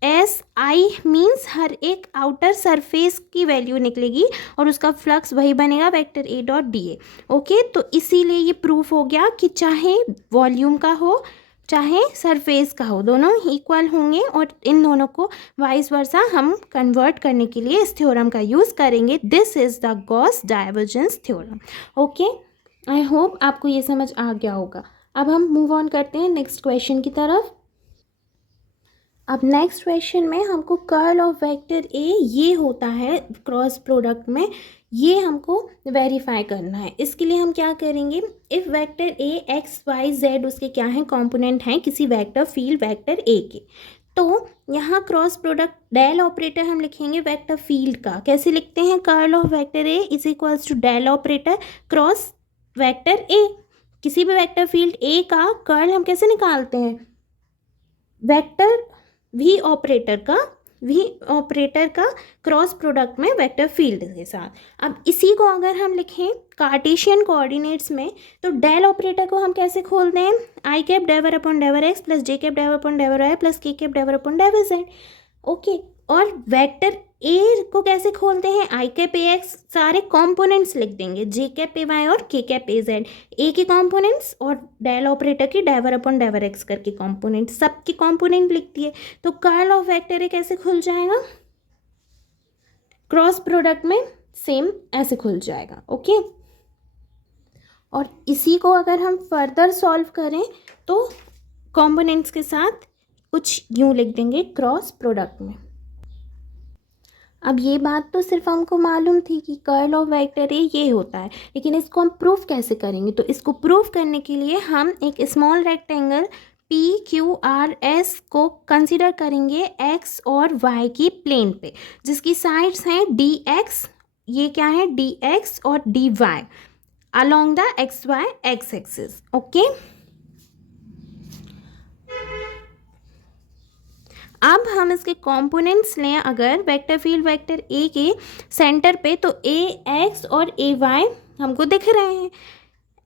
एस आई मीन्स हर एक आउटर सरफेस की वैल्यू निकलेगी और उसका फ्लक्स वही बनेगा vector a dot d A. Okay, तो इसीलिए ये प्रूफ हो गया कि चाहे वॉल्यूम का हो चाहे सरफेस का हो, दोनों इक्वल होंगे और इन दोनों को वाइस वर्सा हम कन्वर्ट करने के लिए इस थ्योरम का यूज़ करेंगे। This is the Gauss divergence theorem. Okay, I hope आपको ये समझ आ गया होगा। अब हम मूव ऑन करते हैं नेक्स्ट क्वेश्चन की तरफ। अब नेक्स्ट क्वेश्चन में हमको कर्ल ऑफ वेक्टर ए ये होता है क्रॉस प्रोडक्ट में, ये हमको वेरीफाई करना है। इसके लिए हम क्या करेंगे? If vector A X Y Z उसके क्या हैं? कंपोनेंट हैं किसी वेक्टर फील्ड वेक्टर ए के, तो यहाँ क्रॉस प्रोडक्ट डेल ऑपरेटर हम लिखेंगे वेक्टर फील्ड का। कैसे लिखते हैं? Curl of vector A is equals to del operator cross vector A. किसी भी वेक्टर फील्ड ए का कर्ल हम कैसे निकालते हैं? वेक्टर वी ऑपरेटर का क्रॉस प्रोडक्ट में वेक्टर फील्ड के साथ। अब इसी को अगर हम लिखें कार्टेशियन कोऑर्डिनेट्स में तो डेल ऑपरेटर को हम कैसे खोलते हैं? आई cap डेवर upon डेवर x plus j cap डेवर upon डेवर y plus k cap डेवर upon डेवर z. Okay, और वेक्टर ए को कैसे खोलते हैं? आई कैप ए एक्स सारे कॉम्पोनेंट्स लिख देंगे, जे कैप ए वाई और के कैप ए जेड ए के कॉम्पोनेंट्स और डेल ऑपरेटर की डेवर अपॉन डेवर एक्स करके कॉम्पोनेंट, सबके कॉम्पोनेंट लिख दिए। तो कर्ल ऑफ वेक्टर ए कैसे खुल जाएगा? क्रॉस प्रोडक्ट में सेम ऐसे खुल जाएगा। ओके, और इसी को अगर हम फर्दर सॉल्व करें तो कॉम्पोनेंट्स के साथ कुछ यूँ लिख देंगे क्रॉस प्रोडक्ट में। अब ये बात तो सिर्फ हमको मालूम थी कि कर्ल ऑफ वेक्टर ए ये होता है, लेकिन इसको हम प्रूफ कैसे करेंगे? तो इसको प्रूफ करने के लिए हम एक small rectangle P Q R S को कंसिडर करेंगे एक्स और वाई की प्लेन पे, जिसकी साइड्स हैं डी एक्स, ये क्या है? डी एक्स और D Y along the xy x axis. Okay, अब हम इसके कंपोनेंट्स लें अगर वेक्टर फील्ड वेक्टर ए के सेंटर पे, तो ए एक्स और ए वाई हमको दिख रहे हैं,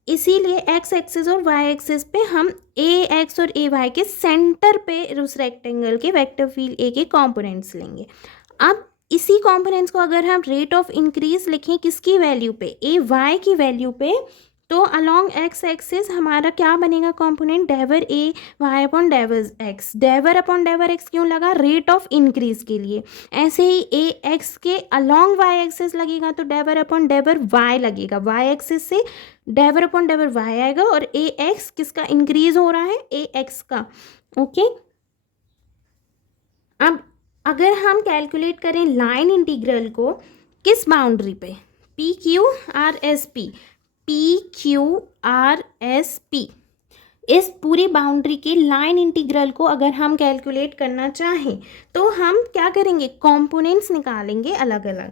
इसीलिए एक्स एक्सिस और वाई एक्सिस पे हम ए एक्स और ए वाई के सेंटर पे उस रेक्टेंगल के वेक्टर फील्ड ए के कंपोनेंट्स लेंगे। अब इसी कंपोनेंट्स को अगर हम रेट ऑफ इंक्रीज लिखें किसकी वैल्यू पे, ए वाई की वैल्यू पे, तो अलोंग एक्स एक्सिस हमारा क्या बनेगा component, del a y upon डेवर x. Del upon डेवर x क्यों लगा, रेट ऑफ इंक्रीज के लिए। ऐसे ही ए एक्स के अलोंग वाई एक्सिस लगेगा तो डेवर अपॉन डेवर वाई लगेगा, वाई एक्सिस से डेवर अपॉन डेवर वाई आएगा, और ए एक्स किसका इंक्रीज हो रहा है, ए एक्स का। ओके, अब अगर हम कैलकुलेट करें लाइन इंटीग्रल को किस बाउंड्री पे, P Q R S P, P Q R S P, इस पूरी बाउंड्री के लाइन इंटीग्रल को अगर हम कैलकुलेट करना चाहें तो हम क्या करेंगे, कंपोनेंट्स निकालेंगे अलग अलग।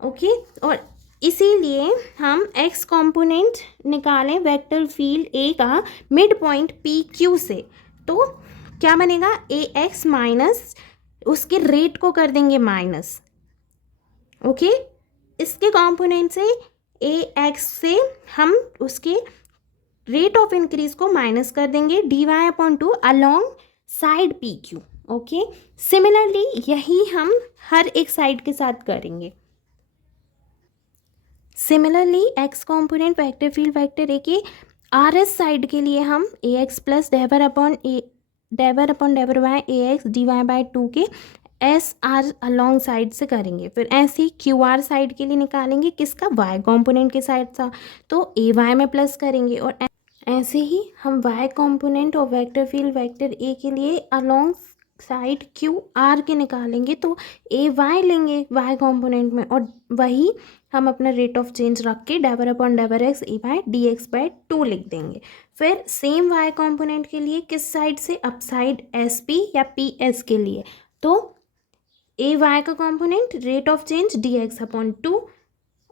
ओके, और इसीलिए हम एक्स कंपोनेंट निकालें वेक्टर फील्ड ए का मिड पॉइंट पी क्यू से, तो क्या बनेगा, ए एक्स माइनस उसके रेट को कर देंगे माइनस। ओके, इसके कंपोनेंट से ए एक्स से हम उसके रेट ऑफ इंक्रीज को माइनस कर देंगे, d y upon two along side p q. Okay, similarly यही हम हर एक साइड के साथ करेंगे। Similarly x component vector field vector a के आर एस साइड के लिए हम a x plus del upon डेवर y a x d y by two के एस आर अलॉन्ग साइड से करेंगे। फिर ऐसे ही क्यू आर साइड के लिए निकालेंगे किसका, वाई कंपोनेंट के साइड था, तो ए वाई में प्लस करेंगे। और ऐसे ही हम वाई कंपोनेंट और वेक्टर फील्ड वेक्टर ए के लिए अलॉन्ग साइड क्यू आर के निकालेंगे, तो ए वाई लेंगे वाई कंपोनेंट में, और वही हम अपना रेट ऑफ चेंज रख के del upon डेवर x a by d x by two लिख देंगे। फिर सेम वाई कंपोनेंट के लिए किस साइड से, अप साइड एस पी या पी एस के लिए, तो ए वाई का component rate of change D x upon two,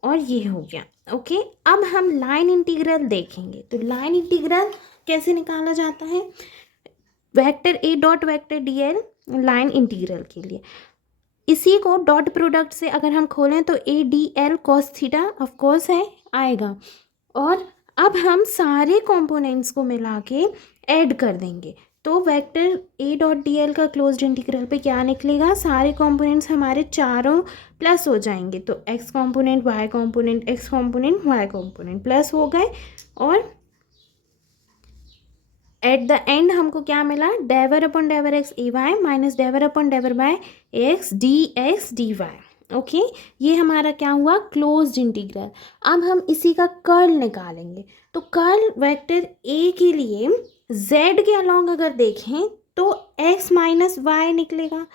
और ये हो गया। ओके, अब हम लाइन इंटीग्रल देखेंगे। तो लाइन इंटीग्रल कैसे निकाला जाता है, vector a dot vector D L line integral के लिए, इसी को डॉट प्रोडक्ट से अगर हम खोलें तो A D L cos theta of course है आएगा, और अब हम सारे कंपोनेंट्स को मिला के ऐड कर देंगे, तो vector a dot D L का क्लोज्ड इंटीग्रल पे क्या निकलेगा, सारे कंपोनेंट्स हमारे चारों प्लस हो जाएंगे, तो x component y component x component y component plus हो गए, और एट द एंड हमको क्या मिला, डेवर upon डेवर x a y minus डेवर upon डेवर y x d y. Okay, ये हमारा क्या हुआ, क्लोज्ड इंटीग्रल। अब हम इसी का कर्ल निकालेंगे, तो कर्ल वेक्टर ए के लिए z के अलॉन्ग अगर देखें तो x माइनस वाई निकलेगा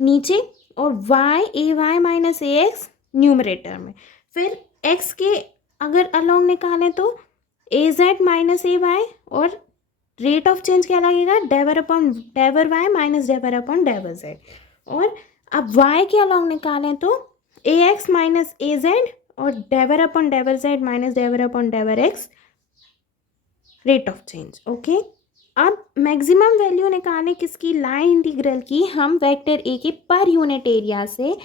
नीचे, और y a y minus a x numerator में। फिर x के अगर अलॉन्ग निकालें तो a z minus a y, और रेट ऑफ चेंज क्या लगेगा, डेवर अपॉन डेवर वाई माइनस डेवर अपॉन डेवर जेड। और अब y के अलॉन्ग निकालें तो a x minus a z, और डेवर अपॉन डेवर जेड माइनस डेवर upon डेवर x rate of change. Okay, अब मैक्सिमम वैल्यू निकालें किसकी, लाइन इंटीग्रल की, हम वेक्टर ए के पर यूनिट एरिया से,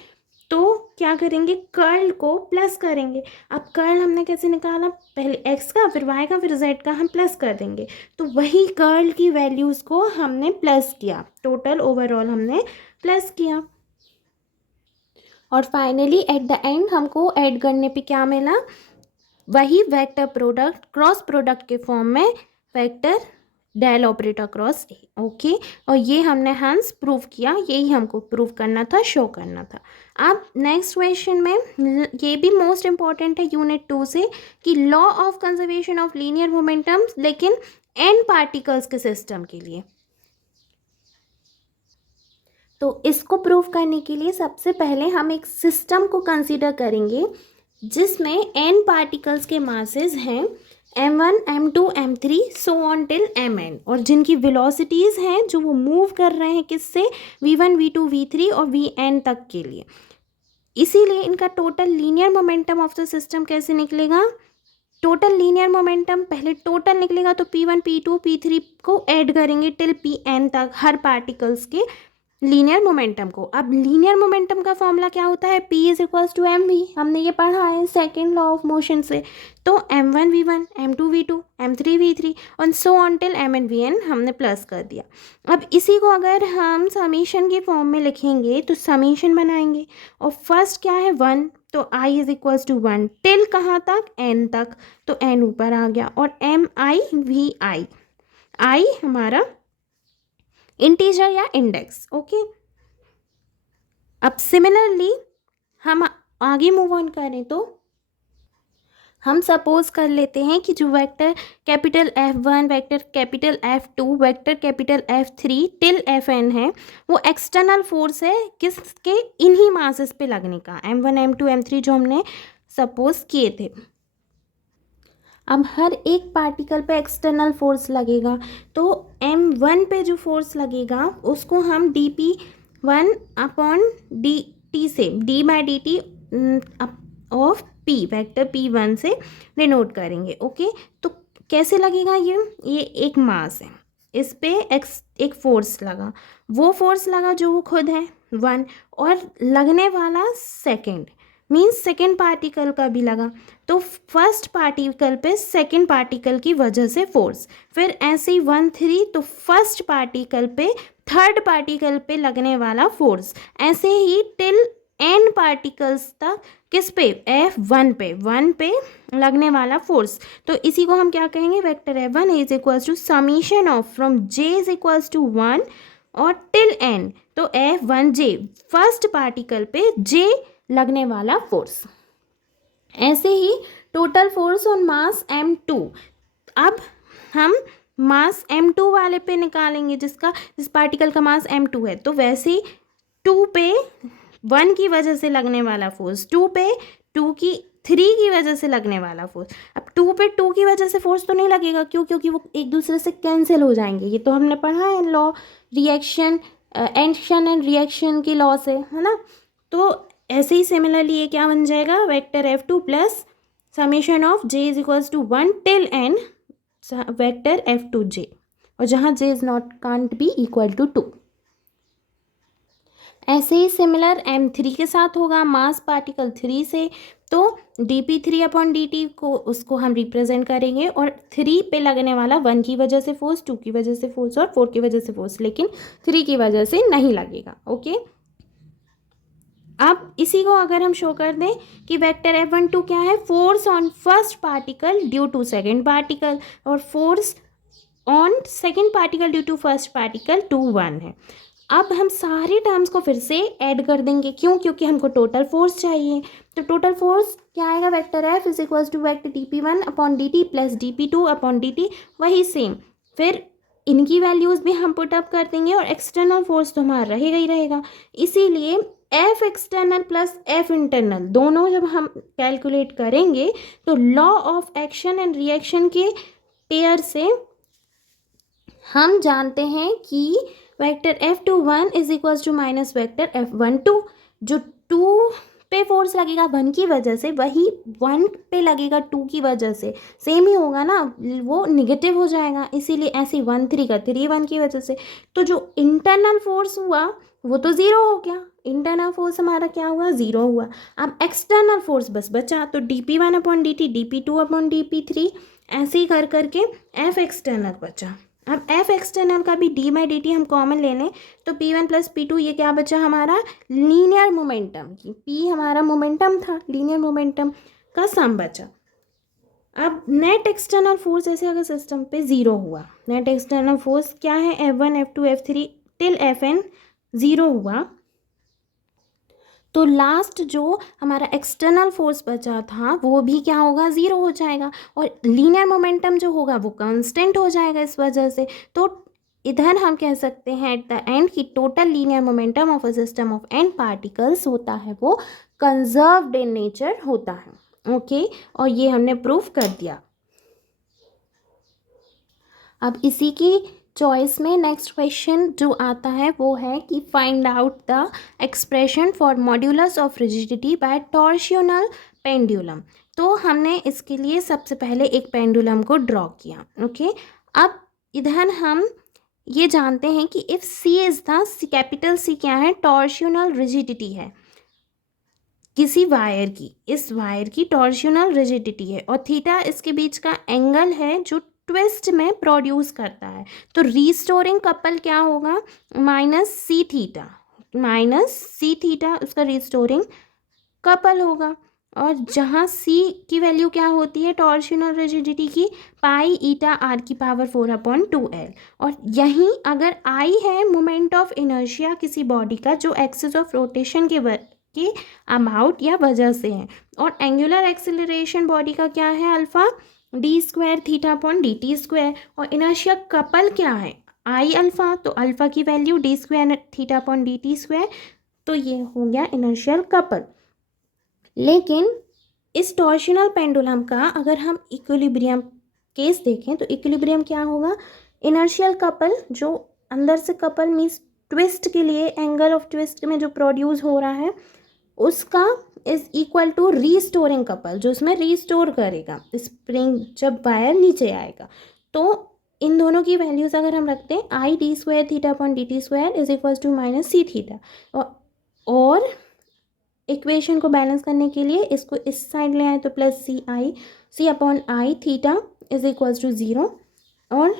तो क्या करेंगे, कर्ल को प्लस करेंगे। अब कर्ल हमने कैसे निकाला, पहले x का फिर y का फिर z का हम प्लस कर देंगे, तो वही कर्ल की वैल्यूज़ को हमने प्लस किया, टोटल ओवरऑल हमने प्लस किया, और फाइनली एट द एंड हमको ऐड करने पे क्या मिला, वही वेक्टर प्रोडक्ट क्रॉस प्रोडक्ट के फॉर्म में vector del operator cross A. Okay, और ये हमने हंस प्रूव किया, यही हमको प्रूव करना था, शो करना था। अब नेक्स्ट क्वेश्चन में ये भी मोस्ट इम्पॉर्टेंट है यूनिट 2 से, कि law of conservation of linear momentums लेकिन एन पार्टिकल्स के सिस्टम के लिए। तो इसको प्रूव करने के लिए सबसे पहले हम एक सिस्टम को कंसीडर करेंगे जिसमें एन पार्टिकल्स के मासेस हैं m1 m2 m3 so on till mn, और जिनकी वेलोसिटीज़ हैं जो वो मूव कर रहे हैं किससे, v1 v2 v3 और vn तक के लिए। इसीलिए इनका total linear momentum of the system कैसे निकलेगा, टोटल लीनियर मोमेंटम पहले टोटल निकलेगा तो p1 p2 p3 को ऐड करेंगे टिल pn तक हर पार्टिकल्स के, लीनियर मोमेंटम को। अब लीनियर मोमेंटम का फॉर्मूला क्या होता है, P is equals to M V, हमने ये पढ़ा है सेकेंड लॉ ऑफ मोशन से। तो m1v1, m2v2, m3v3 और सो ऑन टिल mn हमने प्लस कर दिया। अब इसी को अगर हम समीशन के फॉर्म में लिखेंगे तो समीशन बनाएंगे, और फर्स्ट क्या है 1, तो i is equals to 1 till कहाँ तक, n तक, तो n ऊपर आ गया, और mi i हमारा इंटीजर या इंडेक्स। ओके, अब सिमिलरली हम आगे मूव ऑन करें तो हम सपोज कर लेते हैं कि जो vector capital F1, vector capital F2, vector capital F3 till Fn है, वो एक्सटर्नल फोर्स है किसके, इन्हीं मासेस पे लगने का, m1 m2 m3 जो हमने सपोज किए थे। अब हर एक पार्टिकल पे एक्सटर्नल फोर्स लगेगा, तो m1 पे जो फोर्स लगेगा उसको हम dp1 अपॉन dt से d/dt of p vector p1 से डिनोट करेंगे। ओके, तो कैसे लगेगा ये एक मास है, इस पे एक फोर्स लगा, वो फोर्स लगा जो वो खुद है 1, और लगने वाला सेकेंड मीन्स सेकेंड पार्टिकल का भी लगा, तो फर्स्ट पार्टिकल पे सेकेंड पार्टिकल की वजह से फोर्स, फिर ऐसे ही 1 3, तो फर्स्ट पार्टिकल पे थर्ड पार्टिकल पे लगने वाला फोर्स, ऐसे ही टिल n पार्टिकल्स तक किस पे, F1 पे 1 पे लगने वाला फोर्स। तो इसी को हम क्या कहेंगे, vector F1 is equals to summation of from j is equals to 1 और टिल n, तो F1j फर्स्ट पार्टिकल पे j लगने वाला फोर्स। ऐसे ही total force on mass m2, अब हम मास m2 वाले पे निकालेंगे जिस पार्टिकल का मास m2 है, तो वैसे ही 2 पे 1 की वजह से लगने वाला फोर्स, 2 पे 3 की वजह से लगने वाला फोर्स। अब 2 पे 2 की वजह से फोर्स तो नहीं लगेगा, क्यों, क्योंकि वो एक दूसरे से कैंसिल हो जाएंगे, ये तो हमने पढ़ा है law reaction action and reaction की लॉ से, है ना। तो ऐसे ही सिमिलरली ये क्या बन जाएगा, vector F2 plus summation of j is equals to 1 till n vector F2j, और जहाँ j is not can't be equal to 2। ऐसे ही सिमिलर m3 के साथ होगा, मास पार्टिकल 3 से, तो dp3 अपॉन dt को उसको हम रिप्रेजेंट करेंगे, और 3 पे लगने वाला 1 की वजह से फोर्स, 2 की वजह से फोर्स और 4 की वजह से फोर्स, लेकिन 3 की वजह से नहीं लगेगा। ओके, अब इसी को अगर हम शो कर दें कि वेक्टर F12 क्या है, force on first particle due to second particle, और force on second particle due to first particle 2 1 है। अब हम सारे टर्म्स को फिर से ऐड कर देंगे, क्यों, क्योंकि हमको टोटल फोर्स चाहिए। तो टोटल फोर्स क्या आएगा, vector F is equals to vector dp1 upon dt plus dp2 upon dt, वही सेम, फिर इनकी वैल्यूज़ भी हम पुटअप कर देंगे, और एक्सटर्नल फोर्स तो हमारा रहेगा ही रहेगा। इसीलिए F external plus F internal दोनों जब हम कैलकुलेट करेंगे तो law of action and reaction के पेयर से हम जानते हैं कि vector F21 is equals to minus vector F12, जो 2 पे फोर्स लगेगा 1 की वजह से, वही 1 पे लगेगा 2 की वजह से, सेम ही होगा ना, वो निगेटिव हो जाएगा, इसीलिए ऐसे 1 3 का 3 1 की वजह से। तो जो इंटरनल फोर्स हुआ वो तो ज़ीरो हो गया, इंटरनल फोर्स हमारा क्या हुआ, ज़ीरो हुआ। अब एक्सटर्नल फोर्स बस बचा, तो dp1 upon dt, dp2 upon dp3, ऐसे ही कर करके F एक्सटर्नल बचा। अब F एक्सटर्नल का भी d/dt हम कॉमन ले लें, तो p1 प्लस p2 ये क्या बचा हमारा, लीनियर मोमेंटम की, p हमारा मोमेंटम था, लीनियर मोमेंटम का सम बचा। अब नेट एक्सटर्नल फोर्स ऐसे अगर सिस्टम पे ज़ीरो हुआ, नेट एक्सटर्नल फोर्स क्या है, F1 F2 F3 till Fn zero हुआ, तो लास्ट जो हमारा एक्सटर्नल फोर्स बचा था वो भी क्या होगा, ज़ीरो हो जाएगा, और लीनियर मोमेंटम जो होगा वो कांस्टेंट हो जाएगा इस वजह से। तो इधर हम कह सकते हैं एट द एंड कि total linear momentum of a system of n particles होता है वो कंजर्व्ड इन नेचर होता है। ओके, और ये हमने प्रूव कर दिया। अब इसी की चॉइस में नेक्स्ट क्वेश्चन जो आता है वो है कि find out the expression for modulus of rigidity by torsional pendulum. तो हमने इसके लिए सबसे पहले एक पेंडुलम को ड्रॉ किया। ओके, अब इधर हम ये जानते हैं कि if C is the, capital C क्या है, टॉर्शनल रिजिडिटी है किसी वायर की, इस वायर की टॉर्शनल रिजिडिटी है, और थीटा इसके बीच का एंगल है जो ट्विस्ट में प्रोड्यूस करता है। तो रीस्टोरिंग कपल क्या होगा, माइनस सी थीटा उसका रीस्टोरिंग कपल होगा। और जहाँ सी की वैल्यू क्या होती है टॉर्शनल रिजिडिटी की, पाई ईटा आर की पावर 4/2L। और यहीं अगर आई है मोमेंट ऑफ इनर्शिया किसी बॉडी का जो एक्सिस ऑफ रोटेशन के अबाउट या वजह से है, और एंगुलर एक्सेलरेशन बॉडी का क्या है अल्फा d² θ/dt², और इनर्शिया कपल क्या है आई अल्फा, तो अल्फा की वैल्यू d² θ/dt²। तो ये हो गया इनर्शियल कपल। लेकिन इस टॉर्शनल पेंडुलम का अगर हम इक्विलिब्रियम केस देखें तो इक्विलिब्रियम क्या होगा, इनर्शियल कपल जो अंदर से कपल मीन्स ट्विस्ट के लिए एंगल ऑफ ट्विस्ट में जो प्रोड्यूस हो रहा है उसका is equal to restoring couple जो उसमें रीस्टोर करेगा स्प्रिंग जब वायर नीचे आएगा। तो इन दोनों की वैल्यूज़ अगर हम रखते हैं I d² θ/dt² is equal to minus C theta, और इक्वेशन को बैलेंस करने के लिए इसको इस साइड ले आए तो plus C/I theta is equals to 0, और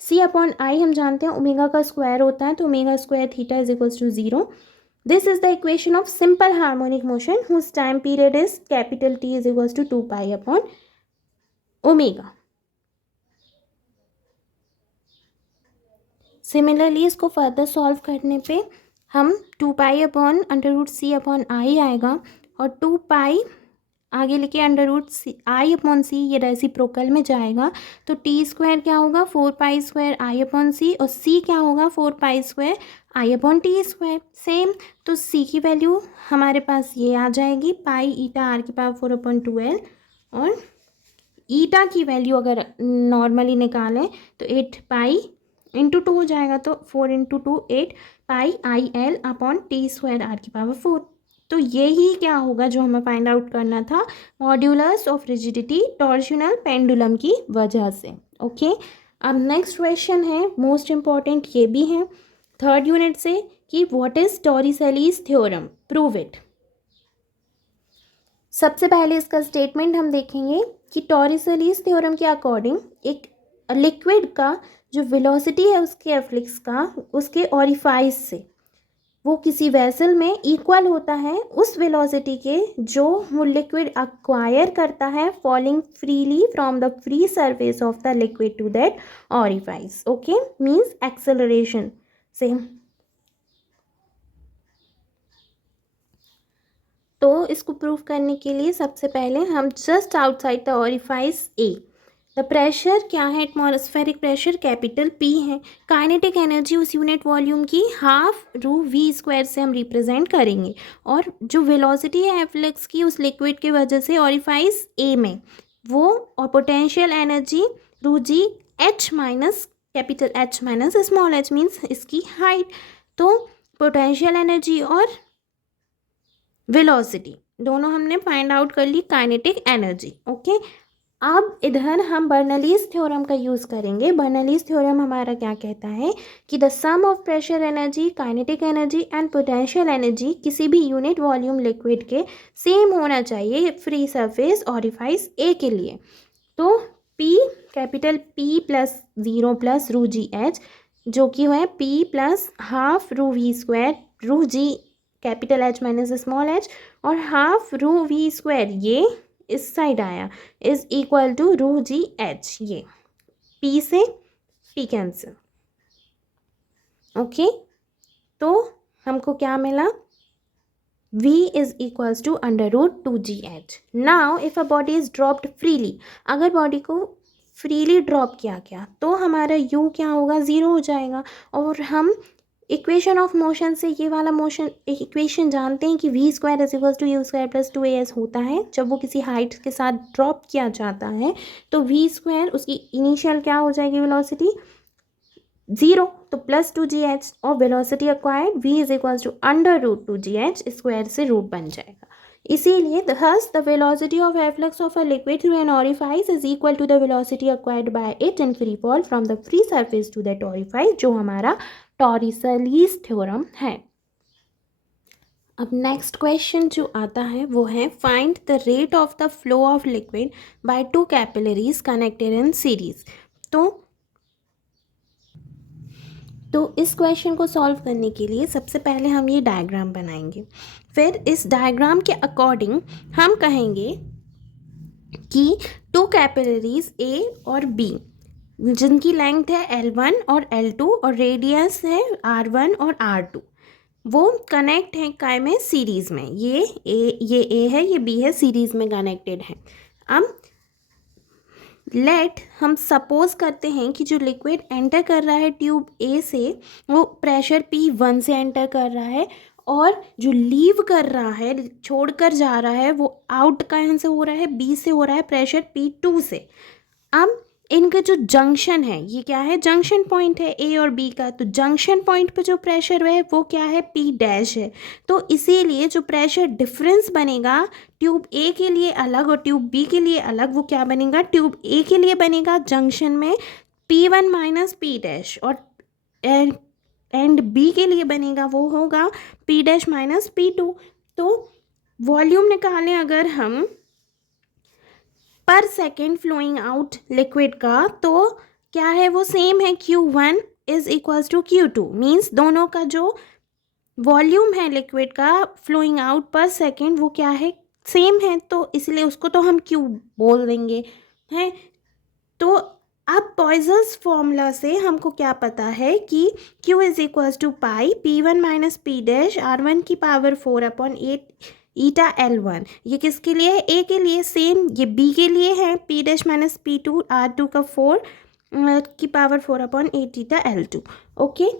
C/I हम जानते हैं ओमेगा का स्क्वायर होता है, तो omega theta is equals to 0। This is the equation of simple harmonic motion whose time period is capital T is equals to 2π/ω। Similarly इसको further solve करने पे हम 2π/√C/I आएगा, और 2π आगे लेके √I/C ये रेसिप्रोकल में जाएगा, तो t² क्या होगा 4π² I/C, और c क्या होगा 4π² I/t²। सेम, तो c की वैल्यू हमारे पास ये आ जाएगी पाई ईटा आर की पावर 4/2L, और ईटा की वैल्यू अगर नॉर्मली निकालें तो 8π इंटू 2 हो जाएगा, तो 4 × 2 8πIL/t² आर की पावर 4। तो यही क्या होगा जो हमें फाइंड आउट करना था, modulus of rigidity torsional pendulum की वजह से। ओके, अब नेक्स्ट क्वेश्चन है मोस्ट इम्पॉर्टेंट, ये भी है 3rd यूनिट से, कि what is Torricelli's theorem, prove it. सबसे पहले इसका स्टेटमेंट हम देखेंगे कि टॉरिसेलीज थ्योरम के अकॉर्डिंग एक लिक्विड का जो वेलोसिटी है उसके एफ्लिक्स का उसके ऑरिफाइस से वो किसी वेसल में इक्वल होता है उस वेलोसिटी के जो वो लिक्विड अक्वायर करता है falling freely from the free surface of the liquid to that orifice. Okay, means acceleration से। तो इसको प्रूव करने के लिए सबसे पहले हम just outside the orifice A the pressure क्या है, एटमॉस्फेरिक प्रेशर कैपिटल P है। काइनेटिक एनर्जी उस यूनिट वॉल्यूम की ½ से हम रिप्रेजेंट करेंगे, और जो वेलोसिटी है एफ्लक्स की उस लिक्विड की वजह से ऑरिफाइस ए में वो, और potential energy ρgH minus capital H minus small h means इसकी हाइट। तो पोटेंशियल एनर्जी और वेलोसिटी दोनों हमने फाइंड आउट कर ली काइनेटिक एनर्जी। ओके, अब इधर हम बर्नौलीज़ थ्योरम का यूज़ करेंगे। बर्नौलीज़ थ्योरम हमारा क्या कहता है कि the sum of pressure energy, kinetic energy and potential energy किसी भी यूनिट वॉल्यूम लिक्विड के सेम होना चाहिए फ्री सरफेस ऑरिफाइस ए के लिए। तो P capital P plus 0 plus ρgH जो कि है P plus ½ ρv² capital H minus small h, और ½ ये इस साइड आया इज इक्वल टू ρgH, ये P से P कैंसिल। ओके, तो हमको क्या मिला, V is equals to √2gH। Now if a body is dropped freely, अगर बॉडी को फ्रीली ड्रॉप किया गया तो हमारा U क्या होगा 0 हो जाएगा, और हम इक्वेशन ऑफ मोशन से ये वाला मोशन इक्वेशन जानते हैं कि v² is equals to u² plus 2as होता है जब वो किसी हाइट के साथ ड्रॉप किया जाता है। तो v² उसकी इनिशियल क्या हो जाएगी वेलोसिटी 0, तो +2gh और velocity acquired v is equal to √2gh square से रूट बन जाएगा। इसीलिए thus the velocity of efflux of a liquid through an orifice is equal to the velocity acquired by it in free fall from the free surface to that orifice, जो हमारा टॉरिसलीज theorem है। अब next question जो आता है वो है find the rate of the flow of liquid bye 2 capillaries connected in series. तो इस क्वेश्चन को सॉल्व करने के लिए सबसे पहले हम ये डायग्राम बनाएंगे। फिर इस डायग्राम के अकॉर्डिंग हम कहेंगे कि 2 कैपिलरीज ए और बी जिनकी लेंथ है L1 और L2 और रेडियस है R1 और R2, वो कनेक्ट हैं काय में, सीरीज़ में। ये ए है, ये बी है, सीरीज़ में कनेक्टेड है। अब हम सपोज करते हैं कि जो लिक्विड एंटर कर रहा है ट्यूब ए से वो प्रेशर P1 से एंटर कर रहा है, और जो लीव कर रहा है, छोड़कर जा रहा है, वो आउट कहाँ से हो रहा है, बी से हो रहा है, प्रेशर P2 से। अब इनका जो जंक्शन है, ये क्या है, जंक्शन पॉइंट है ए और बी का, तो जंक्शन पॉइंट पे जो प्रेशर है वो क्या है, P' है। तो इसीलिए जो प्रेशर डिफरेंस बनेगा ट्यूब ए के लिए अलग और ट्यूब बी के लिए अलग, वो क्या बनेगा, ट्यूब ए के लिए बनेगा जंक्शन में P1 माइनस P' और एंड बी के लिए बनेगा वो होगा P' माइनस P2। तो वॉल्यूम निकालें अगर हम पर सेकेंड फ्लोइंग आउट लिक्विड का, तो क्या है, वो सेम है, Q1 is equals to Q2, means दोनों का जो वॉल्यूम है लिक्विड का फ्लोइंग आउट पर सेकेंड वो क्या है, सेम है, तो इसलिए उसको तो हम Q बोल देंगे हैं। तो अब पॉइजन्स फॉर्मूला से हमको क्या पता है कि Q is equals to pi P1 minus P' R1 की पावर 4/8 ईटा L1। ये किसके लिए है, ए के लिए, सेम ये बी के लिए है, P' माइनस P2 R2 का 4 की पावर 4/8 ईटा L2। ओके,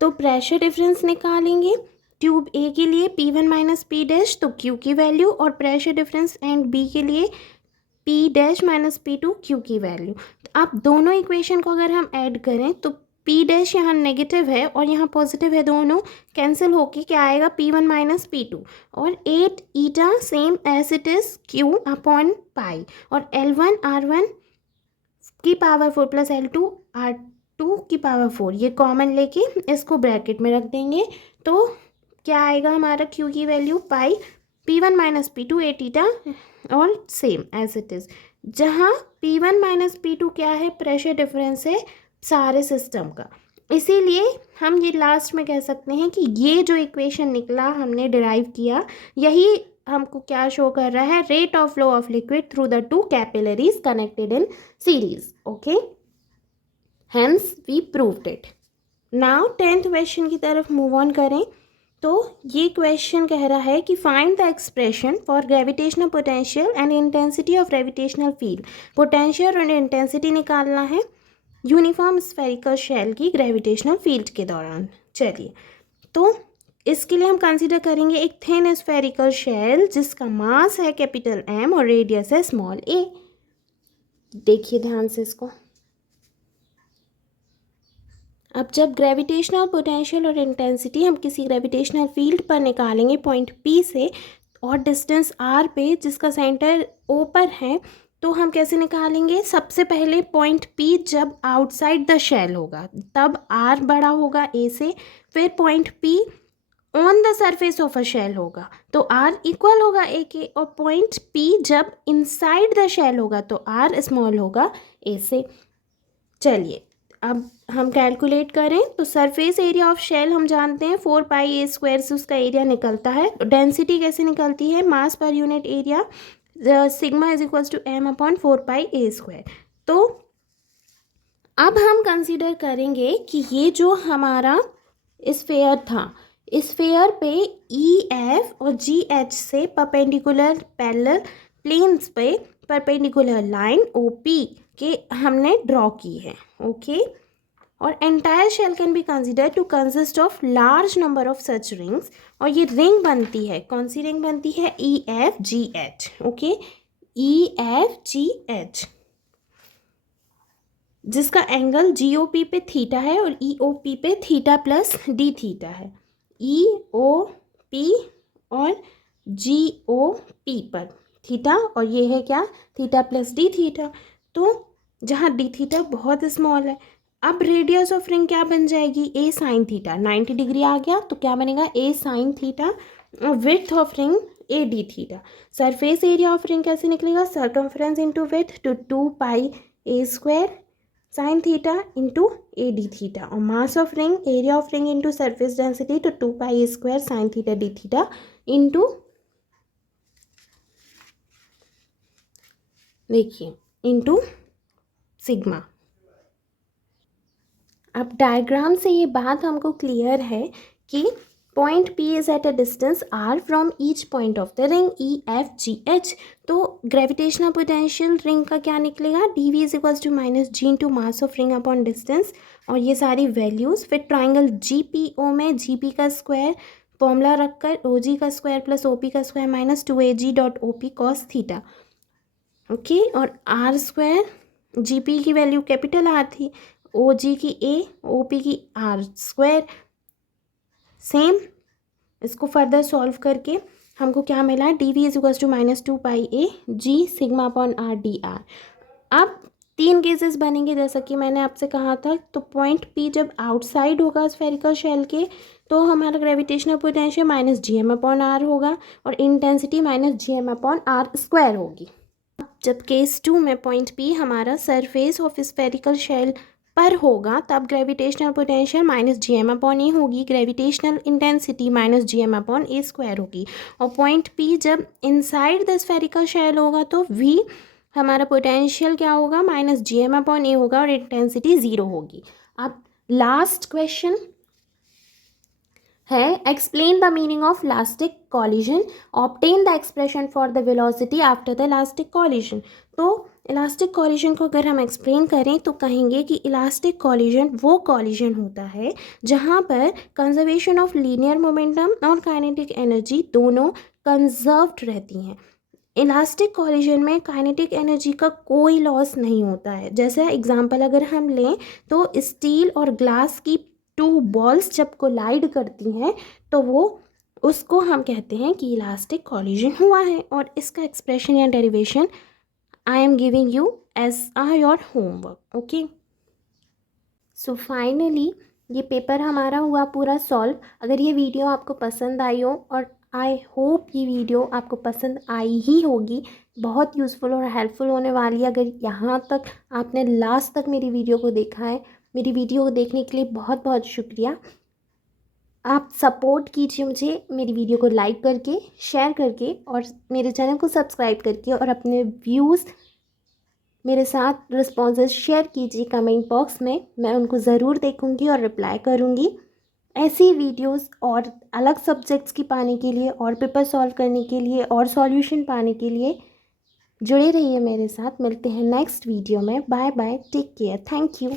तो प्रेशर डिफरेंस निकालेंगे ट्यूब ए के लिए P1 माइनस P' तो Q की वैल्यू, और प्रेशर डिफरेंस एंड बी के लिए P' माइनस P2 Q की वैल्यू। तो आप दोनों इक्वेशन को अगर हम ऐड करें तो P' यहाँ नेगेटिव है और यहाँ पॉजिटिव है, दोनों कैंसिल होके क्या आएगा, P1 माइनस P2 और 8 eta same as it is Q upon pi, और L1 R1 की पावर 4 प्लस L2 R2 की पावर 4, ये कॉमन लेके इसको ब्रैकेट में रख देंगे। तो क्या आएगा हमारा Q की वैल्यू, पाई P1 माइनस P2 8 ईटा और सेम एज इट इज़, जहाँ P1 माइनस P2 क्या है, प्रेशर डिफरेंस है सारे सिस्टम का। इसीलिए हम ये लास्ट में कह सकते हैं कि ये जो इक्वेशन निकला हमने डिराइव किया, यही हमको क्या शो कर रहा है, rate of flow of liquid through the 2 capillaries connected in series. Okay, hence we proved it. Now 10th question की तरफ मूव ऑन करें। तो ये क्वेश्चन कह रहा है कि find the expression for gravitational potential and intensity of gravitational field. Potential और इंटेंसिटी निकालना है यूनिफॉर्म स्फेरिकल शेल की ग्रेविटेशनल फील्ड के दौरान। चलिए, तो इसके लिए हम कंसीडर करेंगे एक थिन स्फेरिकल शेल जिसका मास है कैपिटल M और रेडियस है स्मॉल a। देखिए ध्यान से इसको। अब जब ग्रेविटेशनल पोटेंशियल और इंटेंसिटी हम किसी ग्रेविटेशनल फील्ड पर निकालेंगे पॉइंट P से और डिस्टेंस R पे जिसका सेंटर O पर है, तो हम कैसे निकालेंगे, सबसे पहले पॉइंट P जब आउटसाइड द शेल होगा तब R बड़ा होगा A से, फिर point P on the surface of a shell होगा तो R इक्वल होगा A के, और पॉइंट P जब इनसाइड द शेल होगा तो R स्मॉल होगा A से। चलिए अब हम कैलकुलेट करें तो सरफेस एरिया ऑफ शेल हम जानते हैं 4 पाई A स्क्वायर से उसका एरिया निकलता है। डेंसिटी कैसे निकलती है, mass per unit area, sigma is equals to M upon 4 pi A square. तो अब हम कंसीडर करेंगे कि ये जो हमारा स्फेयर था, स्फेयर पे EF और GH से परपेंडिकुलर पैरेलल प्लेन्स पे परपेंडिकुलर लाइन OP के हमने ड्रॉ की है। ओके, और entire shell can be consider to consist of large number of such rings, और ये रिंग बनती है, कौन सी रिंग बनती है, EFGH। Okay, EFGH। जिसका एंगल GOP पे थीटा है और EOP पे थीटा प्लस D थीटा है। EOP और GOP पर थीटा, और ये है क्या, थीटा प्लस D थीटा। तो जहाँ D थीटा बहुत स्मॉल है, अब रेडियस ऑफ रिंग क्या बन जाएगी, A साइन थीटा। 90 डिग्री आ गया तो क्या बनेगा, A sine theta. Width of ring AD theta. Surface area of ring कैसे निकलेगा, circumference into width to 2 pi A square sine theta into AD theta, और mass of ring, area of ring into surface density तो 2 pi A square sine theta D theta into, देखिए, into sigma. अब diagram से ये बात हमको clear है कि point P is at a distance R from each point of the ring EFGH। तो ग्रेविटेशनल पोटेंशियल रिंग का क्या निकलेगा, dV is equals to minus G into mass of ring upon distance, और ये सारी वैल्यूज़। फिर ट्राइंगल GPO में GP का स्क्वायर फॉर्मूला रखकर OG का स्क्वायर प्लस OP का square minus 2AG dot OP cos theta. Okay, और R स्क्वायर, GP की वैल्यू कैपिटल R थी, OG की A, OP की R स्क्वायर। सेम इसको फर्दर सॉल्व करके हमको क्या मिला, dV is equals to minus 2 pi A G sigma upon R dr। अब 3 केसेस बनेंगे जैसा कि मैंने आपसे कहा था। तो पॉइंट P जब आउटसाइड होगा स्फेरिकल शेल के तो हमारा gravitational potential minus GM upon R होगा और intensity minus GM upon R square होगी। जब केस 2 में पॉइंट P हमारा सरफेस ऑफ स्फेरिकल शेल पर होगा तब gravitational potential minus GM upon a होगी, gravitational intensity minus GM upon a square होगी। और पॉइंट P जब इनसाइड द स्फेरिकल शेल होगा तो V हमारा पोटेंशियल क्या होगा, माइनस GM अपॉन ए होगा और इंटेंसिटी 0 होगी। अब लास्ट क्वेश्चन है, explain the meaning of elastic collision, obtain the expression for the velocity after the elastic collision. तो इलास्टिक कॉलिजन को अगर हम एक्सप्लेन करें तो कहेंगे कि इलास्टिक कॉलिजन वो कॉलिजन होता है जहाँ पर कंजर्वेशन ऑफ लीनियर मोमेंटम और काइनेटिक एनर्जी दोनों कंजर्व्ड रहती हैं। इलास्टिक कॉलिजन में काइनेटिक एनर्जी का कोई लॉस नहीं होता है। जैसे एग्जांपल अगर हम लें तो स्टील और ग्लास की 2 बॉल्स जब कोलाइड करती हैं तो वो उसको हम कहते हैं कि इलास्टिक कॉलिजन हुआ है। और इसका एक्सप्रेशन या derivation I am giving you as your homework. Okay, so finally ये पेपर हमारा हुआ पूरा सॉल्व। अगर ये वीडियो आपको पसंद आई हो, और आई होप ये वीडियो आपको पसंद आई ही होगी, बहुत यूज़फुल और हेल्पफुल होने वाली है। अगर यहाँ तक आपने लास्ट तक मेरी वीडियो को देखा है, मेरी वीडियो को देखने के लिए बहुत बहुत शुक्रिया। आप सपोर्ट कीजिए मुझे मेरी वीडियो को लाइक करके, शेयर करके और मेरे चैनल को सब्सक्राइब करके, और अपने व्यूज़ मेरे साथ रिस्पॉन्सेज शेयर कीजिए कमेंट बॉक्स में। मैं उनको ज़रूर देखूंगी और रिप्लाई करूंगी। ऐसी वीडियोस और अलग सब्जेक्ट्स की पाने के लिए, और पेपर सॉल्व करने के लिए, और सॉल्यूशन पाने के लिए जुड़े रहिए मेरे साथ। मिलते हैं नेक्स्ट वीडियो में। Bye bye, take care, thank you.